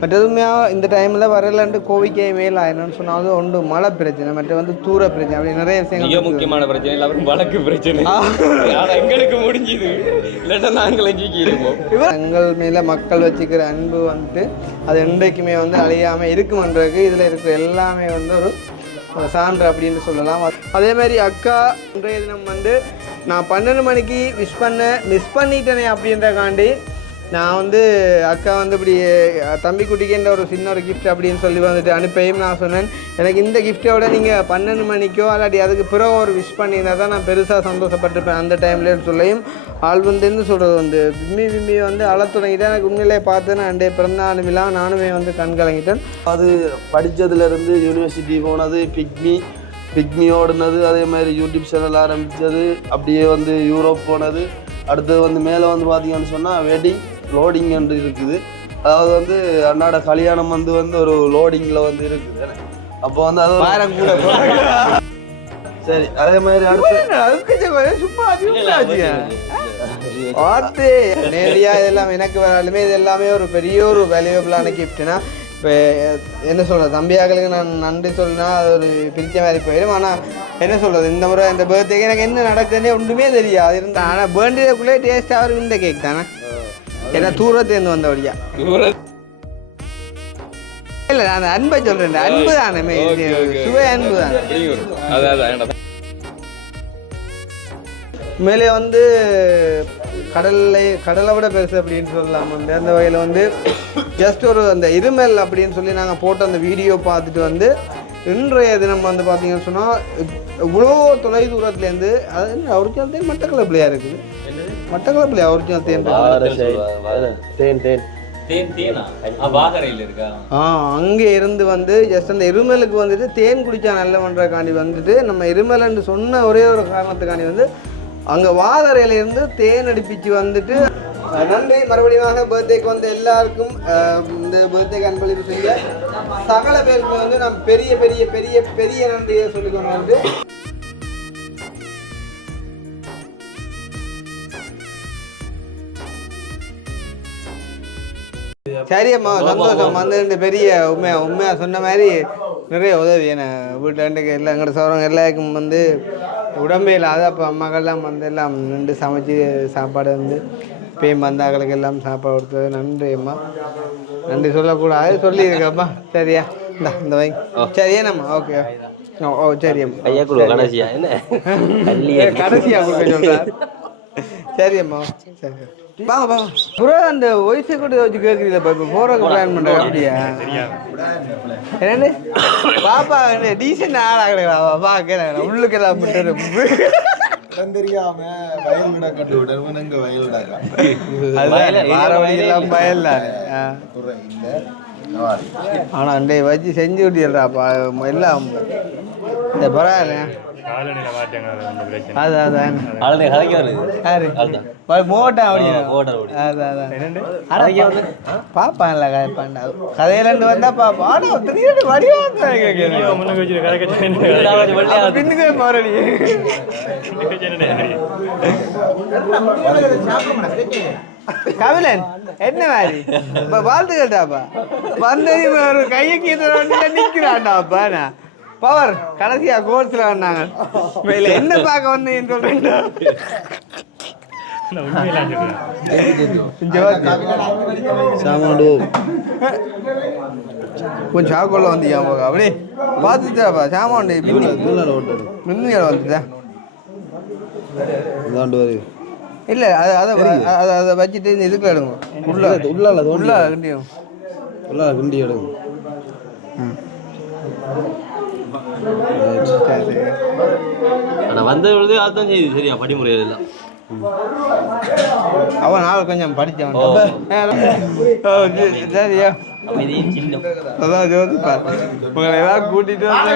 மற்றதுமையாக இந்த டைமில் வரலான்ட்டு கோவிக்கே மேல் என்னன்னு சொன்னாலும் ஒன்று மழை பிரச்சனை மற்ற வந்து தூர பிரச்சனை அப்படி நிறைய விஷயங்கள் முக்கியமான பிரச்சனை எல்லாருக்கும் வழக்கு பிரச்சனை எங்களுக்கு முடிஞ்சுது இல்லைன்னா நாங்கள் இருப்போம். எங்கள் மேலே மக்கள் வச்சுக்கிற அன்பு வந்துட்டு அது என்றைக்குமே வந்து அழியாமல் இருக்குமன்றதுக்கு இதில் இருக்கிற எல்லாமே வந்து ஒரு சான்று அப்படின்னு சொல்லலாம். அதே மாதிரி அக்கா இன்றைய தினம் வந்து நான் 12 மணிக்கு மிஸ் பண்ணிட்டேனே அப்படின்றக்காண்டி நான் வந்து அக்கா வந்து இப்படி தம்பி குட்டிக்கின்ற ஒரு சின்ன ஒரு கிஃப்ட் அப்படின்னு சொல்லி வந்துட்டு அனுப்பையும் நான் சொன்னேன் எனக்கு இந்த கிஃப்ட்டோட நீங்கள் 12 மணிக்கோ இல்லாட்டி அதுக்கு பிறகு ஒரு விஷ் பண்ணியிருந்தா தான் நான் பெருசாக சந்தோஷப்பட்டிருப்பேன் அந்த டைம்லேன்னு சொல்லியும் ஆள் வந்து என்ன சொல்கிறது வந்து விம்மி வந்து அழ தொடங்கிட்டேன். எனக்கு உண்மையிலே பார்த்து நான் அண்டே பிறந்தாலும் இல்லாமல் நானுமே வந்து கண் கலங்கிட்டேன். அது படித்ததுலேருந்து யூனிவர்சிட்டி போனது பிக்மி ஓடுனது அதே மாதிரி யூடியூப் சேனல் ஆரம்பித்தது அப்படியே வந்து யூரோப் போனது அடுத்தது வந்து மேலே வந்து பார்த்தீங்கன்னு சொன்னால் வெட்டிங் லோடிங் என்று இருக்குது. அதாவது வந்து அண்ணாட கல்யாணம் வந்து ஒரு லோடிங்கில் வந்து இருக்குது. அப்போ வந்து அது கூட சரி அதே மாதிரி அடுத்து நேரடியாக இதெல்லாம் எனக்கு வராலுமே இது எல்லாமே ஒரு பெரிய ஒரு வேல்யூபிளான கிஃப்ட்னா இப்போ என்ன சொல்கிறது தம்பியாக்களுக்கு நான் நன்றி சொல்லினா அது ஒரு பிரித்த மாதிரி போயிடும். ஆனால் என்ன சொல்கிறது இந்த முறை இந்த பர்த்டேக்கு எனக்கு என்ன நடக்குதுன்னே ஒன்றுமே தெரியாது இருந்தேன். ஆனால் பர்த்டேக்குள்ளே டேஸ்ட்டாக வரும் இந்த கேக் தானே ஏன்னா தூரத்துலேருந்து வந்தபடியா இல்லை நான் அன்பை சொல்கிறேன் அன்பு தானே சுவை அன்பு தானே. மேலே வந்து கடலை விட பெருசு அப்படின்னு சொல்லலாம் வந்து அந்த வகையில் வந்து ஜஸ்ட் ஒரு அந்த இருமல் அப்படின்னு சொல்லி நாங்கள் போட்டு அந்த வீடியோ பார்த்துட்டு வந்து இன்றைய தினம் வந்து பார்த்தீங்கன்னு சொன்னால் இவ்வளோ தொலை தூரத்துலேருந்து அது ஒரிஜினல் தேன் மட்டக்களப்பிள்ளையா இருக்குது மட்டக்களப்பிள்ளையா ஒரிஜினல் தேன் அங்கே இருந்து வந்து ஜஸ்ட் அந்த இருமலுக்கு வந்துட்டு தேன் குடித்தா நல்ல பண்ணுறக்காண்டி வந்துட்டு நம்ம இருமல்ன்னு சொன்ன ஒரே ஒரு காரணத்துக்காண்டி வந்து அங்கே வாகரையிலேருந்து தேன் அடிப்பிச்சு வந்துட்டு நன்றி மறுபடியும் பர்த்டேக்கு வந்து எல்லாருக்கும் இந்த பர்த்டேக்கு அன்பளிப்பு செய்ய சகல பேருக்கு வந்து நம்ம பெரிய பெரிய பெரிய பெரிய நன்றியை சொல்லிக்கொண்டு வந்து சரியம்மா சந்தோஷம் வந்து பெரிய உண்மையாக சொன்ன மாதிரி நிறைய உதவி என்ன வீட்டில் எல்லாம் எங்கள்ட சௌரங்க எல்லாருக்கும் வந்து உடம்பே இல்லாத அப்போ அம்மாக்கள்லாம் வந்து எல்லாம் நின்று சமைச்சு சாப்பாடு வந்து பேம் வந்தாக்களுக்கு எல்லாம் சாப்பாடு கொடுத்தது நன்றி அம்மா நன்றி சொல்லக்கூடாது சொல்லியிருக்கம்மா சரியா இந்த வை சரியா நம்ம ஓகே ஓ சரியம்மா கடைசியா கொடுக்க சொல்கிறார் சரியம்மா சரி வாங்க வாங்க ப்ரோ அந்த வயசை கூட வச்சு கேட்குறீங்களா இப்போ போகிறக்கு பிளான் பண்ணுறேன் அப்படியா என்னண்டு பாப்பா டீசென்ட் ஆளாக பார்க்க உள்ளுக்கெல்லாம் விட்டு தெரியாம வயல் விட கட்டு விடணும் எங்க வயல் வார வழியெல்லாம் வயல் தானே ஆனா அண்டே வச்சு செஞ்சு விட்டியல்றாப்பா எல்லாம் இந்த பரவாயில்ல பாப்பான்ல கதையில வந்தா பாப்பா கபிலன் என்ன மாதிரி வாழ்த்துக்கிட்டாப்பா வந்து ஒரு கையை கீத்த நிக்கிறான்டாப்பா நான் பவர் கடைசியா கோர்ஸ்ல வந்தாங்க என்ன பார்க்க வந்தேன்னு சொல்றேன்டா கொஞ்சம் சாக்கோல வந்தியா அப்படியே பார்த்துட்டாப்பா சாமான் மின்னுங்க வந்துட்டா இல்லை அதை வச்சுட்டு இதுக்குள்ள எடுங்க உள்ள கிண்டி எடுங்க வந்தது அதான் செய்யுது சரியா படிமுறையில் இல்லை அவன் நாள் கொஞ்சம் படித்தவன் சரியா அதான் ஜோதிப்பார் உங்களை எல்லாம் கூட்டிட்டு வந்து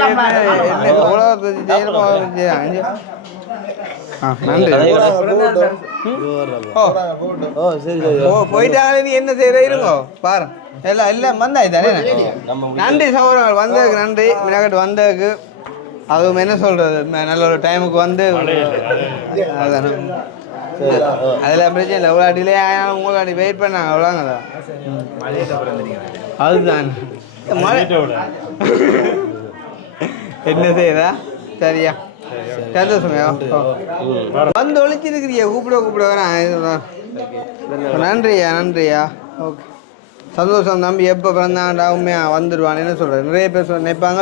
போயிட்டாங்களே நீ என்ன செய்யற இருங்கோ பாரு எல்லாம் எல்லாம் வந்தாய் தானே நன்றி சகோதரர்கள் வந்ததுக்கு நன்றி மினக்கட்டு வந்ததுக்கு அதுவும் என்ன சொல்றது நல்ல ஒரு டைமுக்கு வந்து அதெல்லாம் பிரச்சனை இல்லை. எவ்வளோ டிலே ஆகினாலும் உங்களை வெயிட் பண்ணாங்க அவ்வளோங்களா? அதுதான் மழை என்ன செய்யறா? சரியா சந்தோஷமே. வந்து ஒழிச்சிருக்கிறியா? கூப்பிட வரேன். நன்றியா. ஓகே சந்தோஷம் தம்பி. எப்போ பிறந்தாண்டா உண்மையாக வந்துடுவான்னு என்ன சொல்கிறது? நிறைய பேர் நினைப்பாங்க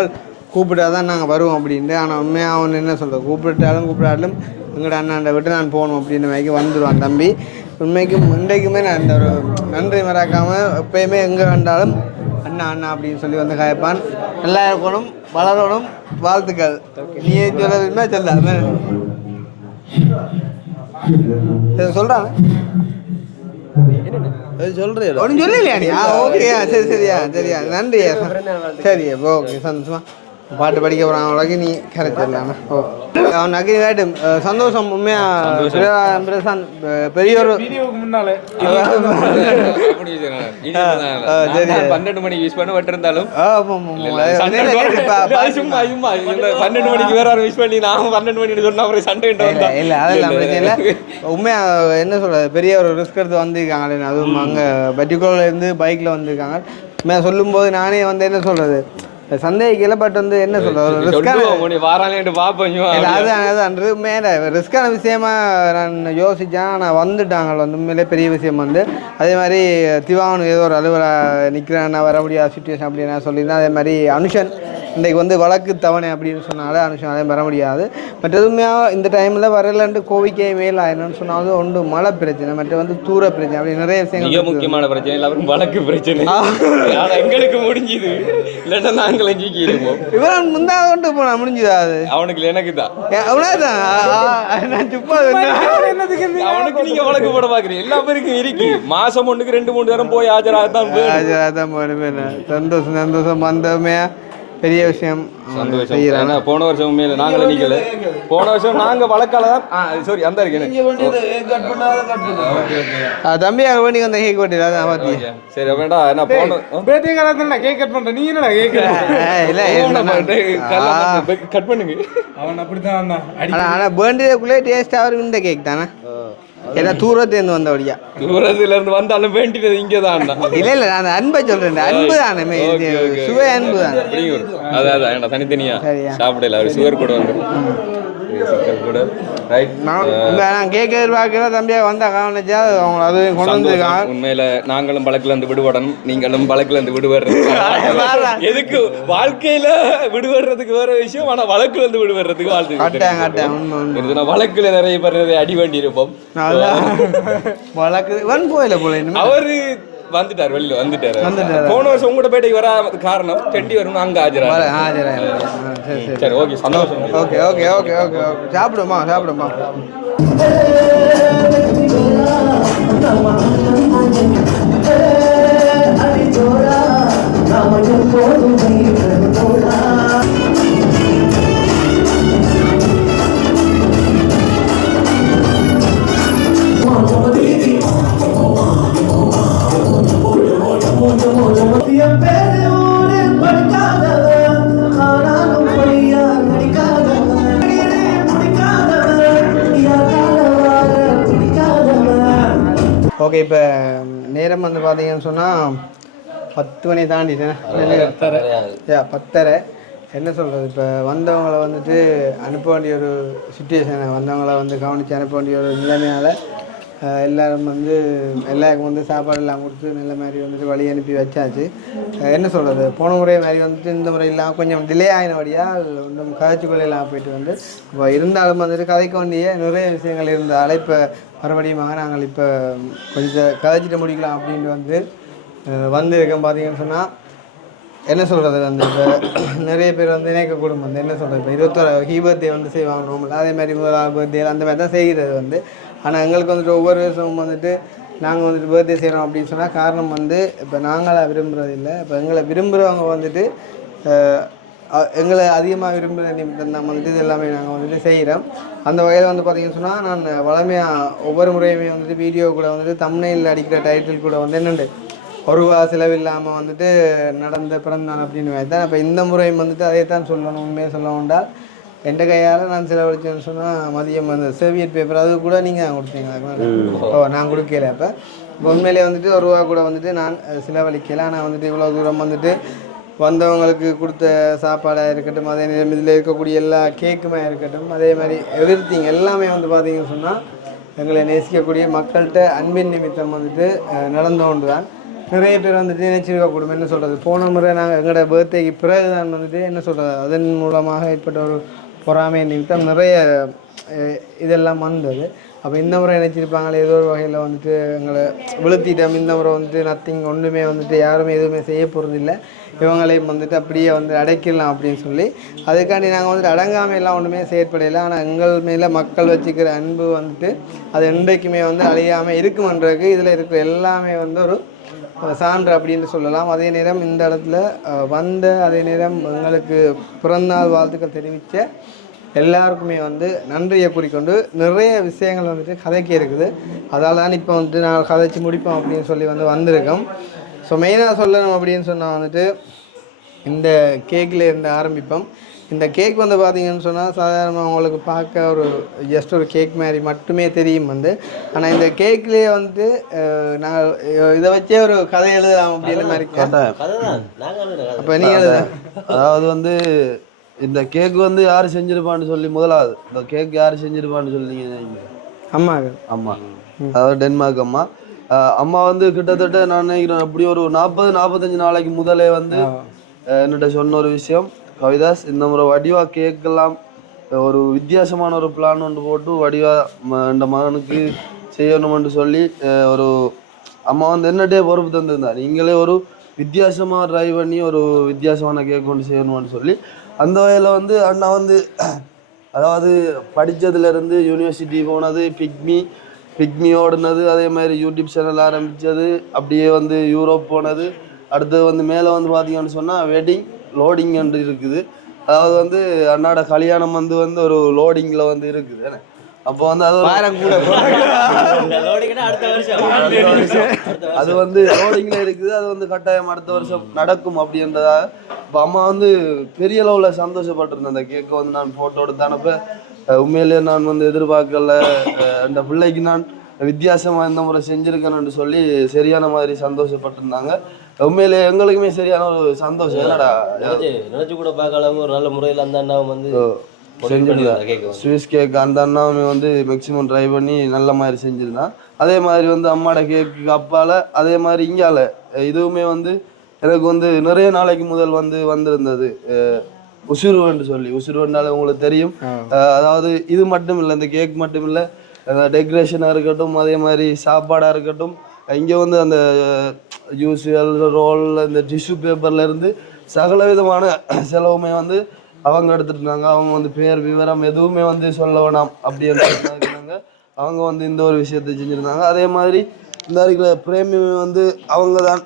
கூப்பிட்டா தான் நாங்கள் வருவோம் அப்படின்ட்டு. ஆனால் உண்மையாக அவன் என்ன சொல்கிறது, கூப்பிடாலும் எங்கள்ட அண்ணாண்ட விட்டு நான் போகணும் அப்படின்னு மாதிரி வந்துடுவான் தம்பி. உண்மைக்கும் இன்றைக்குமே நான் இந்த ஒரு நன்றி மறக்காமல் எப்பயுமே எங்கே கண்டாலும் அண்ணா அப்படின்னு சொல்லி வந்து காய்ப்பான். நல்லா இருக்கணும், வளரணும், வாழ்த்துக்கள். நீ சொல்ல விரும்ப சொல்கிறாங்க சொல்கிறேன் ஒன்றும் சொல்லலையா நீ? ஓகேயா, சரியா நன்றியா. சரியா ஓகே சந்தோஷமா. பாட்டு படிக்க போகிறான் அவ்வளோக்கு நீ கரைச்சிடலாமா? ஓ அவன் அக்னி வேட்டு சந்தோஷம். உண்மையாக பிரசாந்த் பெரிய ஒரு 12 மணிக்கு யூஸ் பண்ண விட்டுருந்தாலும் 12 மணிக்கு வேற விஷ் பண்ணி நான் 12 மணிக்கு சொன்னா அப்புறம் சண்டை இல்லை அதெல்லாம் பிரச்சனை இல்லை. உண்மையாக என்ன சொல்கிறது, பெரிய ஒரு ரிஸ்க் எடுத்து வந்திருக்காங்க. அதுவும் அங்கே பர்டிகுலர்ல இருந்து பைக்கில் வந்திருக்காங்க. உண்மையாக சொல்லும்போது நானே வந்து என்ன சொல்கிறது சந்தேகிக்கல. பட் வந்து என்ன சொல்றது, ரிஸ்கான விஷயமா நான் யோசித்தேன். ஆனால் வந்துட்டாங்க வந்து உண்மையிலே பெரிய விஷயம் வந்து. அதே மாதிரி திவானு ஏதோ ஒரு அலுவலாக நிற்கிறேன் வர முடியாத சுச்சுவேஷன் அப்படின்னு நான் சொல்லியிருந்தேன். அதே மாதிரி அனுஷன் இன்றைக்கு வந்து வழக்கு தவணை அப்படின்னு சொன்னால அனுஷன் அதே வர முடியாது. பட் எதுவுமையாக இந்த டைமில் வரலன்ட்டு கோவிக்கே மேலே என்னன்னு சொன்னாலும் ஒன்று மழை பிரச்சனை, மற்ற வந்து தூர பிரச்சனை, அப்படி நிறைய விஷயங்கள். முக்கியமான பிரச்சனை எல்லாருக்கும் வழக்கு பிரச்சனை. எங்களுக்கு முடிஞ்சுது இல்லைன்னா நாங்கள் இருப்போம். இவன் முந்தாவது கொண்டு போனா முடிஞ்சுதா? அது அவனுக்கு எனக்கு தான் அவனுக்கு நீங்க வழக்கு போட பாக்குறீங்க. எல்லா பேருக்கும் இருக்கு. மாசம் ஒன்றுக்கு 2-3 நேரம் போய் ஆஜராகத்தான் போகணுமே. சந்தோஷம் வந்தோமே பெரிய விஷயம். போன வருஷம் உண்மையில நாங்களே நிக்கல. போன வருஷம் நாங்க வழக்கால தான் சாரி அந்த தம்பி வேண்டி வந்த கேக் வெட்டிடா. சரி வேண்டா நான் போன கேக் கட் பண்றேன். நீங்க என்னடா கேக் கட் பண்ணுங்க. அவன் அப்படித்தான். ஆனா பர்த்டேக்குள்ளே டேஸ்ட் ஆகும் இந்த கேக் தானே. ஏன்னா தூரத்துலேருந்து வந்தபடியா தூரத்துல இருந்து வந்தாலும் வேண்டியது இங்கதான். இல்ல நான் அன்பை சொல்றேன். அன்பு தானே, சுவை அன்பு தானே. அதான் தனித்தனியா சாப்பிடல. அவர் சுகர் கூட வந்து கூட நான் கேட்க எதிர்பார்க்கிற தம்பியா வந்தா கவனிச்சா அவங்க அதையும் கொண்டு வந்துருக்காங்க. உண்மையில நாங்களும் பழக்கில இருந்து விடுபடணும், நீங்களும் பழக்கில இருந்து விடுபடுறது. எதுக்கு வாழ்க்கையில விடுபடுறதுக்கு வேற விஷயம், ஆனா வழக்குல இருந்து விடுபடுறதுக்கு வாழ்த்து. வழக்குல நிறைய பேர் அடி வேண்டி இருப்போம். வழக்கு வன் போயில போல அவரு வந்துட்டார், வெளியில வந்துட்டாரு. போன வருஷம் உங்களோட பேட்டைக்கு வர காரணம் டெண்டி வரணும், அங்க ஆஜராக. சரி ஓகே சந்தோஷம். Okay okay okay okay okay சாப்பிடுமா. ஓகே இப்போ நேரம் வந்து பார்த்தீங்கன்னு சொன்னால் 10 மணி தாண்டிட்டேன். 10:30. என்ன சொல்கிறது, இப்போ வந்தவங்களை வந்துட்டு அனுப்ப வேண்டிய ஒரு சுச்சுவேஷனை, வந்தவங்களை வந்து கவனித்து அனுப்ப வேண்டிய ஒரு நிலைமையால் எல்லோரும் வந்து எல்லாருக்கும் வந்து சாப்பாடு எல்லாம் கொடுத்து நல்ல மாதிரி வந்துட்டு வழி அனுப்பி வச்சாச்சு. என்ன சொல்கிறது, போன முறை மாதிரி வந்துட்டு இந்த முறை இல்லாமல் கொஞ்சம் டிலே ஆகினபடியாக இன்னும் கதைச்சிக்கொள்ளையெல்லாம் போயிட்டு வந்து இப்போ இருந்தாலும் வந்துட்டு கதைக்க வேண்டிய நிறைய விஷயங்கள் இருந்தால் இப்போ மறுபடியுமாக நாங்கள் இப்போ கொஞ்சம் கதைச்சிட்டு முடிக்கலாம் அப்படின்ட்டு வந்து இருக்கேன். பார்த்தீங்கன்னு சொன்னால் என்ன சொல்கிறது, வந்து இப்போ நிறைய பேர் வந்து நினைக்கக்கூடும் வந்து என்ன சொல்கிறது, இப்போ 21 பர்த்டே வந்து செய்வாங்க நோம்பில், அதே மாதிரி 1 பர்த்டே அந்த மாதிரி தான் செய்கிறது வந்து. ஆனால் எங்களுக்கு வந்துட்டு ஒவ்வொரு வருஷமும் வந்துட்டு நாங்கள் வந்துட்டு பர்த்டே செய்கிறோம் அப்படின்னு சொன்னால் காரணம் வந்து இப்போ நாங்களாக விரும்புகிறது இல்லை. இப்போ எங்களை விரும்புகிறவங்க வந்துட்டு எங்களை அதிகமாக விரும்புகிற நிமிடம் தான் வந்துட்டு இது எல்லாமே நாங்கள் வந்துட்டு செய்கிறோம். அந்த வகையில் வந்து பார்த்திங்கன்னு சொன்னால் நான் வளமையாக ஒவ்வொரு முறையுமே வந்துட்டு வீடியோ கூட வந்துட்டு தம்ப்நெயில் அடிக்கிற டைட்டில் கூட வந்து என்னென்று ஒரு செலவில்லாமல் வந்துட்டு நடந்த பிறந்தான் அப்படின்னு தான். இப்போ இந்த முறையும் வந்துட்டு அதே தான் சொல்லணும், உண்மையாக சொல்ல வேண்டால் எந்த கையால் நான் செலவழிச்சேன்னு சொன்னால் மதியம் அந்த சர்வியட் பேப்பர் அது கூட நீங்கள் தான் கொடுத்தீங்களா? ஓ, நான் கொடுக்கல. அப்போ உண்மையிலே வந்துட்டு ஒரு ரூபா கூட வந்துட்டு நான் செலவழிக்கல. ஆனால் வந்துட்டு இவ்வளோ தூரம் வந்துட்டு வந்தவங்களுக்கு கொடுத்த சாப்பாடாக இருக்கட்டும், அதே நேரம் இதில் இருக்கக்கூடிய எல்லா கேக்குமே இருக்கட்டும், அதே மாதிரி எவ்ரிதிங் எல்லாமே வந்து பார்த்தீங்கன்னு சொன்னால் எங்களை நேசிக்கக்கூடிய மக்கள்கிட்ட அன்பின் நிமித்தம் வந்துட்டு நடந்து கொண்டு தான் நிறைய பேர் வந்துட்டு நினைச்சிருக்கக்கூடும். என்ன சொல்கிறது, போன முறை நாங்கள் எங்களோட பர்த்டேக்கு பிறகு தான் வந்துட்டு என்ன சொல்கிறது, அதன் மூலமாக ஏற்பட்ட ஒரு பொறாமை நிமித்தம் நிறைய இதெல்லாம் வந்தது. அப்போ இந்த முறை நினச்சிருப்பாங்களே ஏதோ ஒரு வகையில் வந்துட்டு எங்களை விழுத்திட்டோம், இந்த முறை வந்துட்டு நத்திங் ஒன்றுமே வந்துட்டு யாருமே எதுவுமே செய்ய போகிறதில்லை, இவங்களையும் வந்துட்டு அப்படியே வந்து அடைக்கலாம் அப்படின்னு சொல்லி அதுக்காண்டி நாங்கள் வந்துட்டு அடங்காமையெல்லாம் ஒன்றுமே செயற்படையில. ஆனால் எங்கள் மேலே மக்கள் வச்சுக்கிற அன்பு வந்துட்டு அது என்றைக்குமே வந்து அழியாமல் இருக்குமன்றதுக்கு இதில் இருக்கிற எல்லாமே வந்து ஒரு சான்று அப்படின்னு சொல்லலாம். அதே நேரம் இந்த இடத்துல அதே நேரம் எங்களுக்கு பிறந்தநாள் வாழ்த்துக்கள் தெரிவித்த எல்லாருக்குமே வந்து நன்றியை குறிக்கொண்டு நிறைய விஷயங்கள் வந்துட்டு கதைக்கு இருக்குது. அதால் தான் இப்போ வந்துட்டு நாங்கள் கதைச்சி முடிப்போம் அப்படின்னு சொல்லி வந்திருக்கோம். ஸோ மெயினாக சொல்லணும் அப்படின்னு சொன்னால் வந்துட்டு இந்த கேக்கில் இருந்து ஆரம்பிப்போம். இந்த கேக் வந்து பார்த்தீங்கன்னு சொன்னால் சாதாரணமாக அவங்களுக்கு பார்க்க ஒரு ஜஸ்ட் ஒரு கேக் மாதிரி மட்டுமே தெரியும் ஆனால் இந்த கேக்லேயே வந்து நாங்கள் இதை வச்சே ஒரு கதை எழுதலாம் அப்படின்ற மாதிரி. அப்போ நீங்கள் எழுத அதாவது வந்து இந்த கேக் வந்து யார் செஞ்சிருப்பான்னு சொல்லி முதலாவது இந்த கேக் யார் செஞ்சிருப்பான்னு சொல்லி அம்மா. அதாவது டென்மார்க் அம்மா வந்து கிட்டத்தட்ட நான் நினைக்கிறேன் அப்படி ஒரு 40-45 நாளைக்கு முதலே வந்து என்னிட்ட சொன்ன ஒரு விஷயம், கவிதாஸ் இந்த முறை வடிவா கேக்கெல்லாம் ஒரு வித்தியாசமான ஒரு பிளான் ஒன்று போட்டு வடிவா இந்த மகனுக்கு செய்யணும்னு சொல்லி ஒரு அம்மா வந்து என்னட்டே பொறுப்பு தந்திருந்தா, நீங்களே ஒரு வித்தியாசமாக ட்ரை பண்ணி ஒரு வித்தியாசமான கேக் ஒன்று செய்யணும்னு சொல்லி அந்த வகையில் வந்து அண்ணா வந்து அதாவது படித்ததுலேருந்து யூனிவர்சிட்டி போனது, பிக்மி ஓடுனது, அதே மாதிரி யூடியூப் சேனல் ஆரம்பித்தது, அப்படியே வந்து யூரோப் போனது, அடுத்தது வந்து மேலே வந்து பார்த்தீங்கன்னு சொன்னால் வெட்டிங் லோடிங் என்று இருக்குது. அதாவது வந்து அண்ணாட கல்யாணம் வந்து ஒரு லோடிங்கில் வந்து இருக்குது. அப்போ வந்து அது வந்து லோடிங்கில் இருக்குது, அது வந்து கட்டாயம் அடுத்த வருஷம் நடக்கும் அப்படின்றதா. இப்போ அம்மா வந்து பெரிய அளவில் சந்தோஷப்பட்டிருந்தேன். அந்த கேக்கை வந்து நான் ஃபோட்டோ எடுத்தானப்போ உண்மையிலேயே நான் வந்து எதிர்பார்க்கல, அந்த பிள்ளைக்கு நான் வித்தியாசமாக இந்த முறை செஞ்சுருக்கேன்னு சொல்லி சரியான மாதிரி சந்தோஷப்பட்டிருந்தாங்க. உண்மையிலே எங்களுக்குமே சரியான ஒரு சந்தோஷம். என்னடா நினைச்சு கூட பார்க்கல ஒரு நல்ல முறையில் அந்த அண்ணாவும் வந்து செஞ்சிருந்தேன். ஸ்வீஸ் கேக் அந்த அண்ணாவுமே வந்து மேக்சிமம் ட்ரை பண்ணி நல்ல மாதிரி செஞ்சுருந்தான். அதே மாதிரி வந்து அம்மாட கேக்கு அப்பால் அதே மாதிரி இங்கால இதுவுமே வந்து எனக்கு வந்து நிறைய நாளைக்கு முதல் வந்திருந்தது உசுருவன்னு சொல்லி. உசுருவன்னால உங்களுக்கு தெரியும். அதாவது இது மட்டும் இல்லை, இந்த கேக் மட்டும் இல்லை, டெக்கரேஷனாக இருக்கட்டும், அதே மாதிரி சாப்பாடாக இருக்கட்டும், இங்கே வந்து அந்த யூஸ்வல் ரோல் இந்த டிஷ்யூ பேப்பர்லேருந்து சகல விதமான செலவுமே வந்து அவங்க எடுத்துட்டு இருந்தாங்க. அவங்க வந்து பேர் விவரம் எதுவுமே வந்து சொல்ல வேணாம் அப்படின்றாங்க. அவங்க வந்து இந்த ஒரு விஷயத்தை செஞ்சுருந்தாங்க. அதே மாதிரி இந்த இருக்கிற பிரேமியமே வந்து அவங்க தான்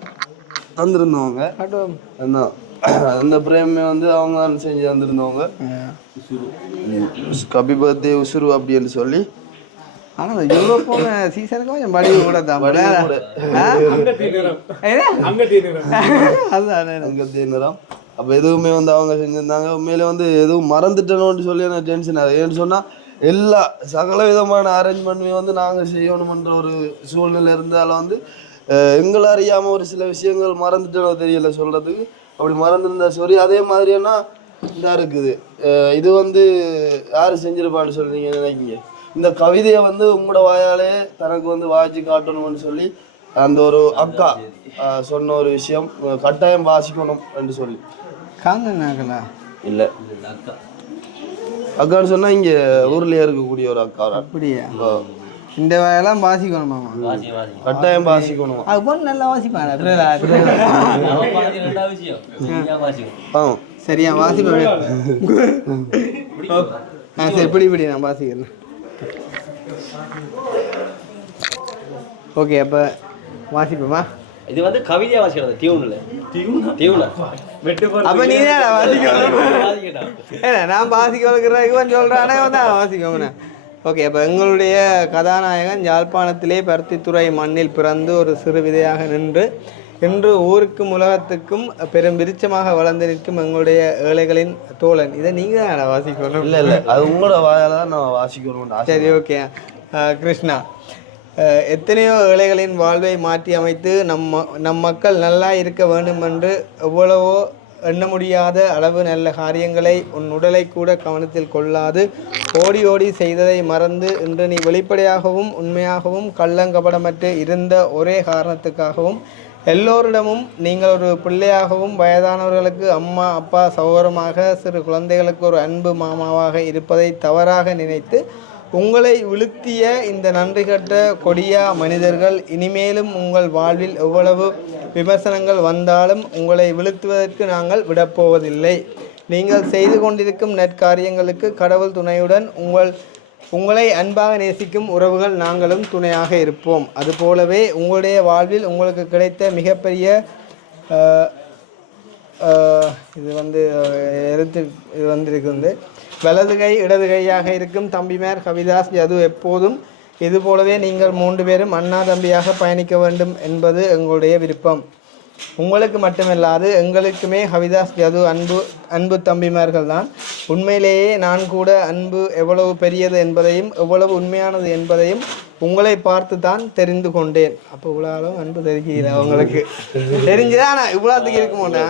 தந்திருந்தவங்க. அந்த பிரேமியை வந்து அவங்க தான் செஞ்சு தந்திருந்தவங்க. கபி பர்த்டே உசுரு அப்படின்னு சொல்லி. ஆனால் இந்த யூரோப் போன சீசனுக்கு கொஞ்சம் படி கூட தான் அங்கத்தே நிறம். அப்போ எதுவுமே வந்து அவங்க செஞ்சுருந்தாங்க. உண்மையிலே வந்து எதுவும் மறந்துட்டணும்னு சொல்லி எனக்கு டென்ஷன் ஆகுது. ஏன்னு சொன்னால் எல்லா சகல விதமான அரேஞ்ச்மெண்ட்டுமே வந்து நாங்கள் செய்யணுமன்ற ஒரு சூழ்நிலை இருந்தாலும் வந்து எங்களை அறியாமல் ஒரு சில விஷயங்கள் மறந்துட்டோம் தெரியல சொல்கிறதுக்கு. அப்படி மறந்துருந்தா சரி. அதே மாதிரியான இதாக இருக்குது. இது வந்து யார் செஞ்சிருப்பான்னு சொல்லி நீங்கள் நினைக்கிங்க? இந்த கவிதையை வந்து உங்களோட வாயாலே தனக்கு வந்து வாய்ச்சி காட்டணும்னு சொல்லி அந்த ஒரு அக்கா சொன்ன ஒரு விஷயம், கட்டாயம் வாசிக்கணும் என்று சொல்லி. காங்கனாங்களா? இல்லை, அக்கான்னு சொன்னால் இங்கே ஊர்லேயே இருக்கக்கூடிய ஒரு அக்கா. அப்படியா? இந்த வகையெல்லாம் வாசிக்கணுமா? கட்டாயம் வாசிக்கணும். அது போல நல்லா வாசிப்பாங்க. சரியா வாசிப்பேன். சரி, இப்படி நான் வாசிக்கிறேன். ஓகே, அப்போ வாசிப்போமா? இது வந்து கவிதையா வாசிக்கிறது, டியூன்ல. அப்போ நீ தான் வாசிக்கணும். நான் வாசிக்க வளர்க்குறதுக்கு சொல்கிறேன். வாசிக்கோங்கண்ணா ஓகே, அப்போ எங்களுடைய கதாநாயகன் யாழ்ப்பாணத்திலே பருத்தித்துறை மண்ணில் பிறந்து ஒரு சிறு விதையாக நின்று இன்று ஊருக்கும் உலகத்துக்கும் பெரும் விருட்சமாக வளர்ந்து நிற்கும் எங்களுடைய ஏழைகளின் தோழன். இதை நீங்கள் தான் வாசிக்கணும். இல்லை அது உங்களோட வாயால் தான் நான் வாசிக்கணும். சரி, ஓகே. கிருஷ்ணா, எத்தனையோ ஏழைகளின் வாழ்வை மாற்றி அமைத்து நம் மக்கள் நல்லா இருக்க வேண்டும் என்று எவ்வளவோ எண்ண முடியாத அளவு நல்ல காரியங்களை உன் உடலை கூட கவனத்தில் கொள்ளாது ஓடி ஓடி செய்ததை மறந்து இன்று நீ வெளிப்படையாகவும் உண்மையாகவும் கள்ளங்கபடமற்று இருந்த ஒரே காரணத்துக்காகவும் எல்லோரிடமும் நீங்கள் ஒரு பிள்ளையாகவும் வயதானவர்களுக்கு அம்மா அப்பா சகோதரமாக சிறு குழந்தைகளுக்கு ஒரு அன்பு மாமாவாக இருப்பதை தவறாக நினைத்து உங்களை விழுத்திய இந்த நன்றி கட்ட கொடியா மனிதர்கள் இனிமேலும் உங்கள் வாழ்வில் எவ்வளவு விமர்சனங்கள் வந்தாலும் உங்களை விழுத்துவதற்கு நாங்கள் விடப்போவதில்லை. நீங்கள் செய்து கொண்டிருக்கும் நற்காரியங்களுக்கு கடவுள் துணையுடன் உங்களை அன்பாக நேசிக்கும் உறவுகள் நாங்களும் துணையாக இருப்போம். அதுபோலவே உங்களுடைய வாழ்வில் உங்களுக்கு கிடைத்த மிகப்பெரிய இது வந்திருக்கு வலது கை இடது கையாக இருக்கும் தம்பிமார் கவிதாஸ் யது எப்போதும் இது போலவே நீங்கள் 3 பேரும் அண்ணா தம்பியாக பயணிக்க வேண்டும் என்பது எங்களுடைய விருப்பம். உங்களுக்கு மட்டுமல்லாது எங்களுக்குமே கவிதாஸ் யது அன்பு தம்பிமார்கள் தான். உண்மையிலேயே நான் கூட அன்பு எவ்வளவு பெரியது என்பதையும் எவ்வளவு உண்மையானது என்பதையும் உங்களை பார்த்து தான் தெரிந்து கொண்டேன். அப்போ இவ்வளோ அன்பு தெரிகிறேன் உங்களுக்கு தெரிஞ்சுதான் நான் இவ்வளோத்துக்கு இருக்குமோனா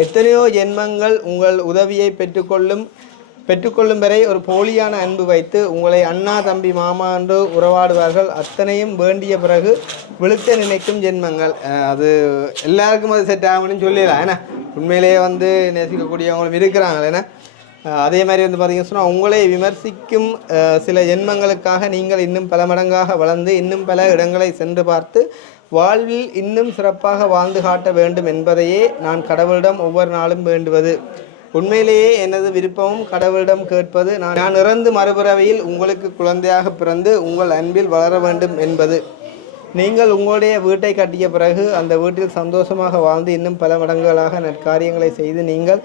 எத்தனையோ ஜென்மங்கள் உங்கள் உதவியை பெற்றுக்கொள்ளும் வரை ஒரு போலியான அன்பு வைத்து உங்களை அண்ணா தம்பி மாமா என்று உறவாடுவார்கள். அத்தனையும் வேண்டிய பிறகு விழுத்த நினைக்கும் ஜென்மங்கள். அது எல்லாருக்கும் அது செட் ஆகணும்னு சொல்லிடலாம். ஏன்னா உண்மையிலேயே நேசிக்கக்கூடியவங்களும் இருக்கிறாங்களே. ஏன்னா அதே மாதிரி பார்த்தீங்கன்னு சொன்னால் உங்களை விமர்சிக்கும் சில ஜென்மங்களுக்காக நீங்கள் இன்னும் பல மடங்காக வளர்ந்து இன்னும் பல இடங்களை சென்று பார்த்து வாழ்வில் இன்னும் சிறப்பாக வாழ்ந்து காட்ட வேண்டும் என்பதையே நான் கடவுளிடம் ஒவ்வொரு நாளும் வேண்டுவது. உண்மையிலேயே எனது விருப்பமும் கடவுளிடம் கேட்பது நான் இறந்து மறுபிறவையில் உங்களுக்கு குழந்தையாக பிறந்து உங்கள் அன்பில் வளர வேண்டும் என்பது. நீங்கள் உங்களுடைய வீட்டை கட்டிய பிறகு அந்த வீட்டில் சந்தோஷமாக வாழ்ந்து இன்னும் பல மடங்குகளாக நற்காரியங்களை செய்து நீங்கள்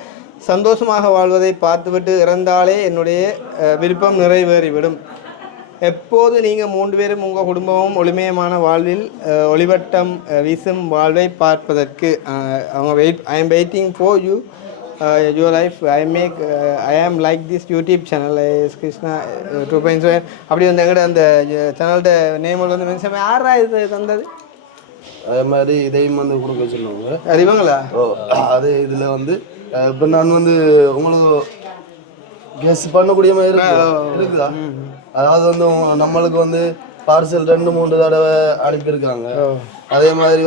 சந்தோஷமாக வாழ்வதை பார்த்துவிட்டு இறந்தாலே என்னுடைய விருப்பம் நிறைவேறிவிடும். எப்போது நீங்கள் 3 பேரும் உங்கள் குடும்பமும் ஒளிமயமான வாழ்வில் ஒளிவட்டம் வீசும் வாழ்வை பார்ப்பதற்கு I am waiting for you your life I am like this YouTube channel Krishna 2.0 அப்படி எங்கள்கிட்ட அந்த சேனல்கிட்ட நேம் மென்ஷன் யாரா இது தந்தது? அதே மாதிரி இதையும் கொடுக்க சொல்லுவாங்க. அறிவாங்களா? அது இதில் இப்போ நான் உங்களுக்கு கெஸ் பண்ணக்கூடிய மாதிரி இருக்குதா? அதாவது நம்மளுக்கு பார்சல் 2-3 தடவை அனுப்பியிருக்காங்க. அதே மாதிரி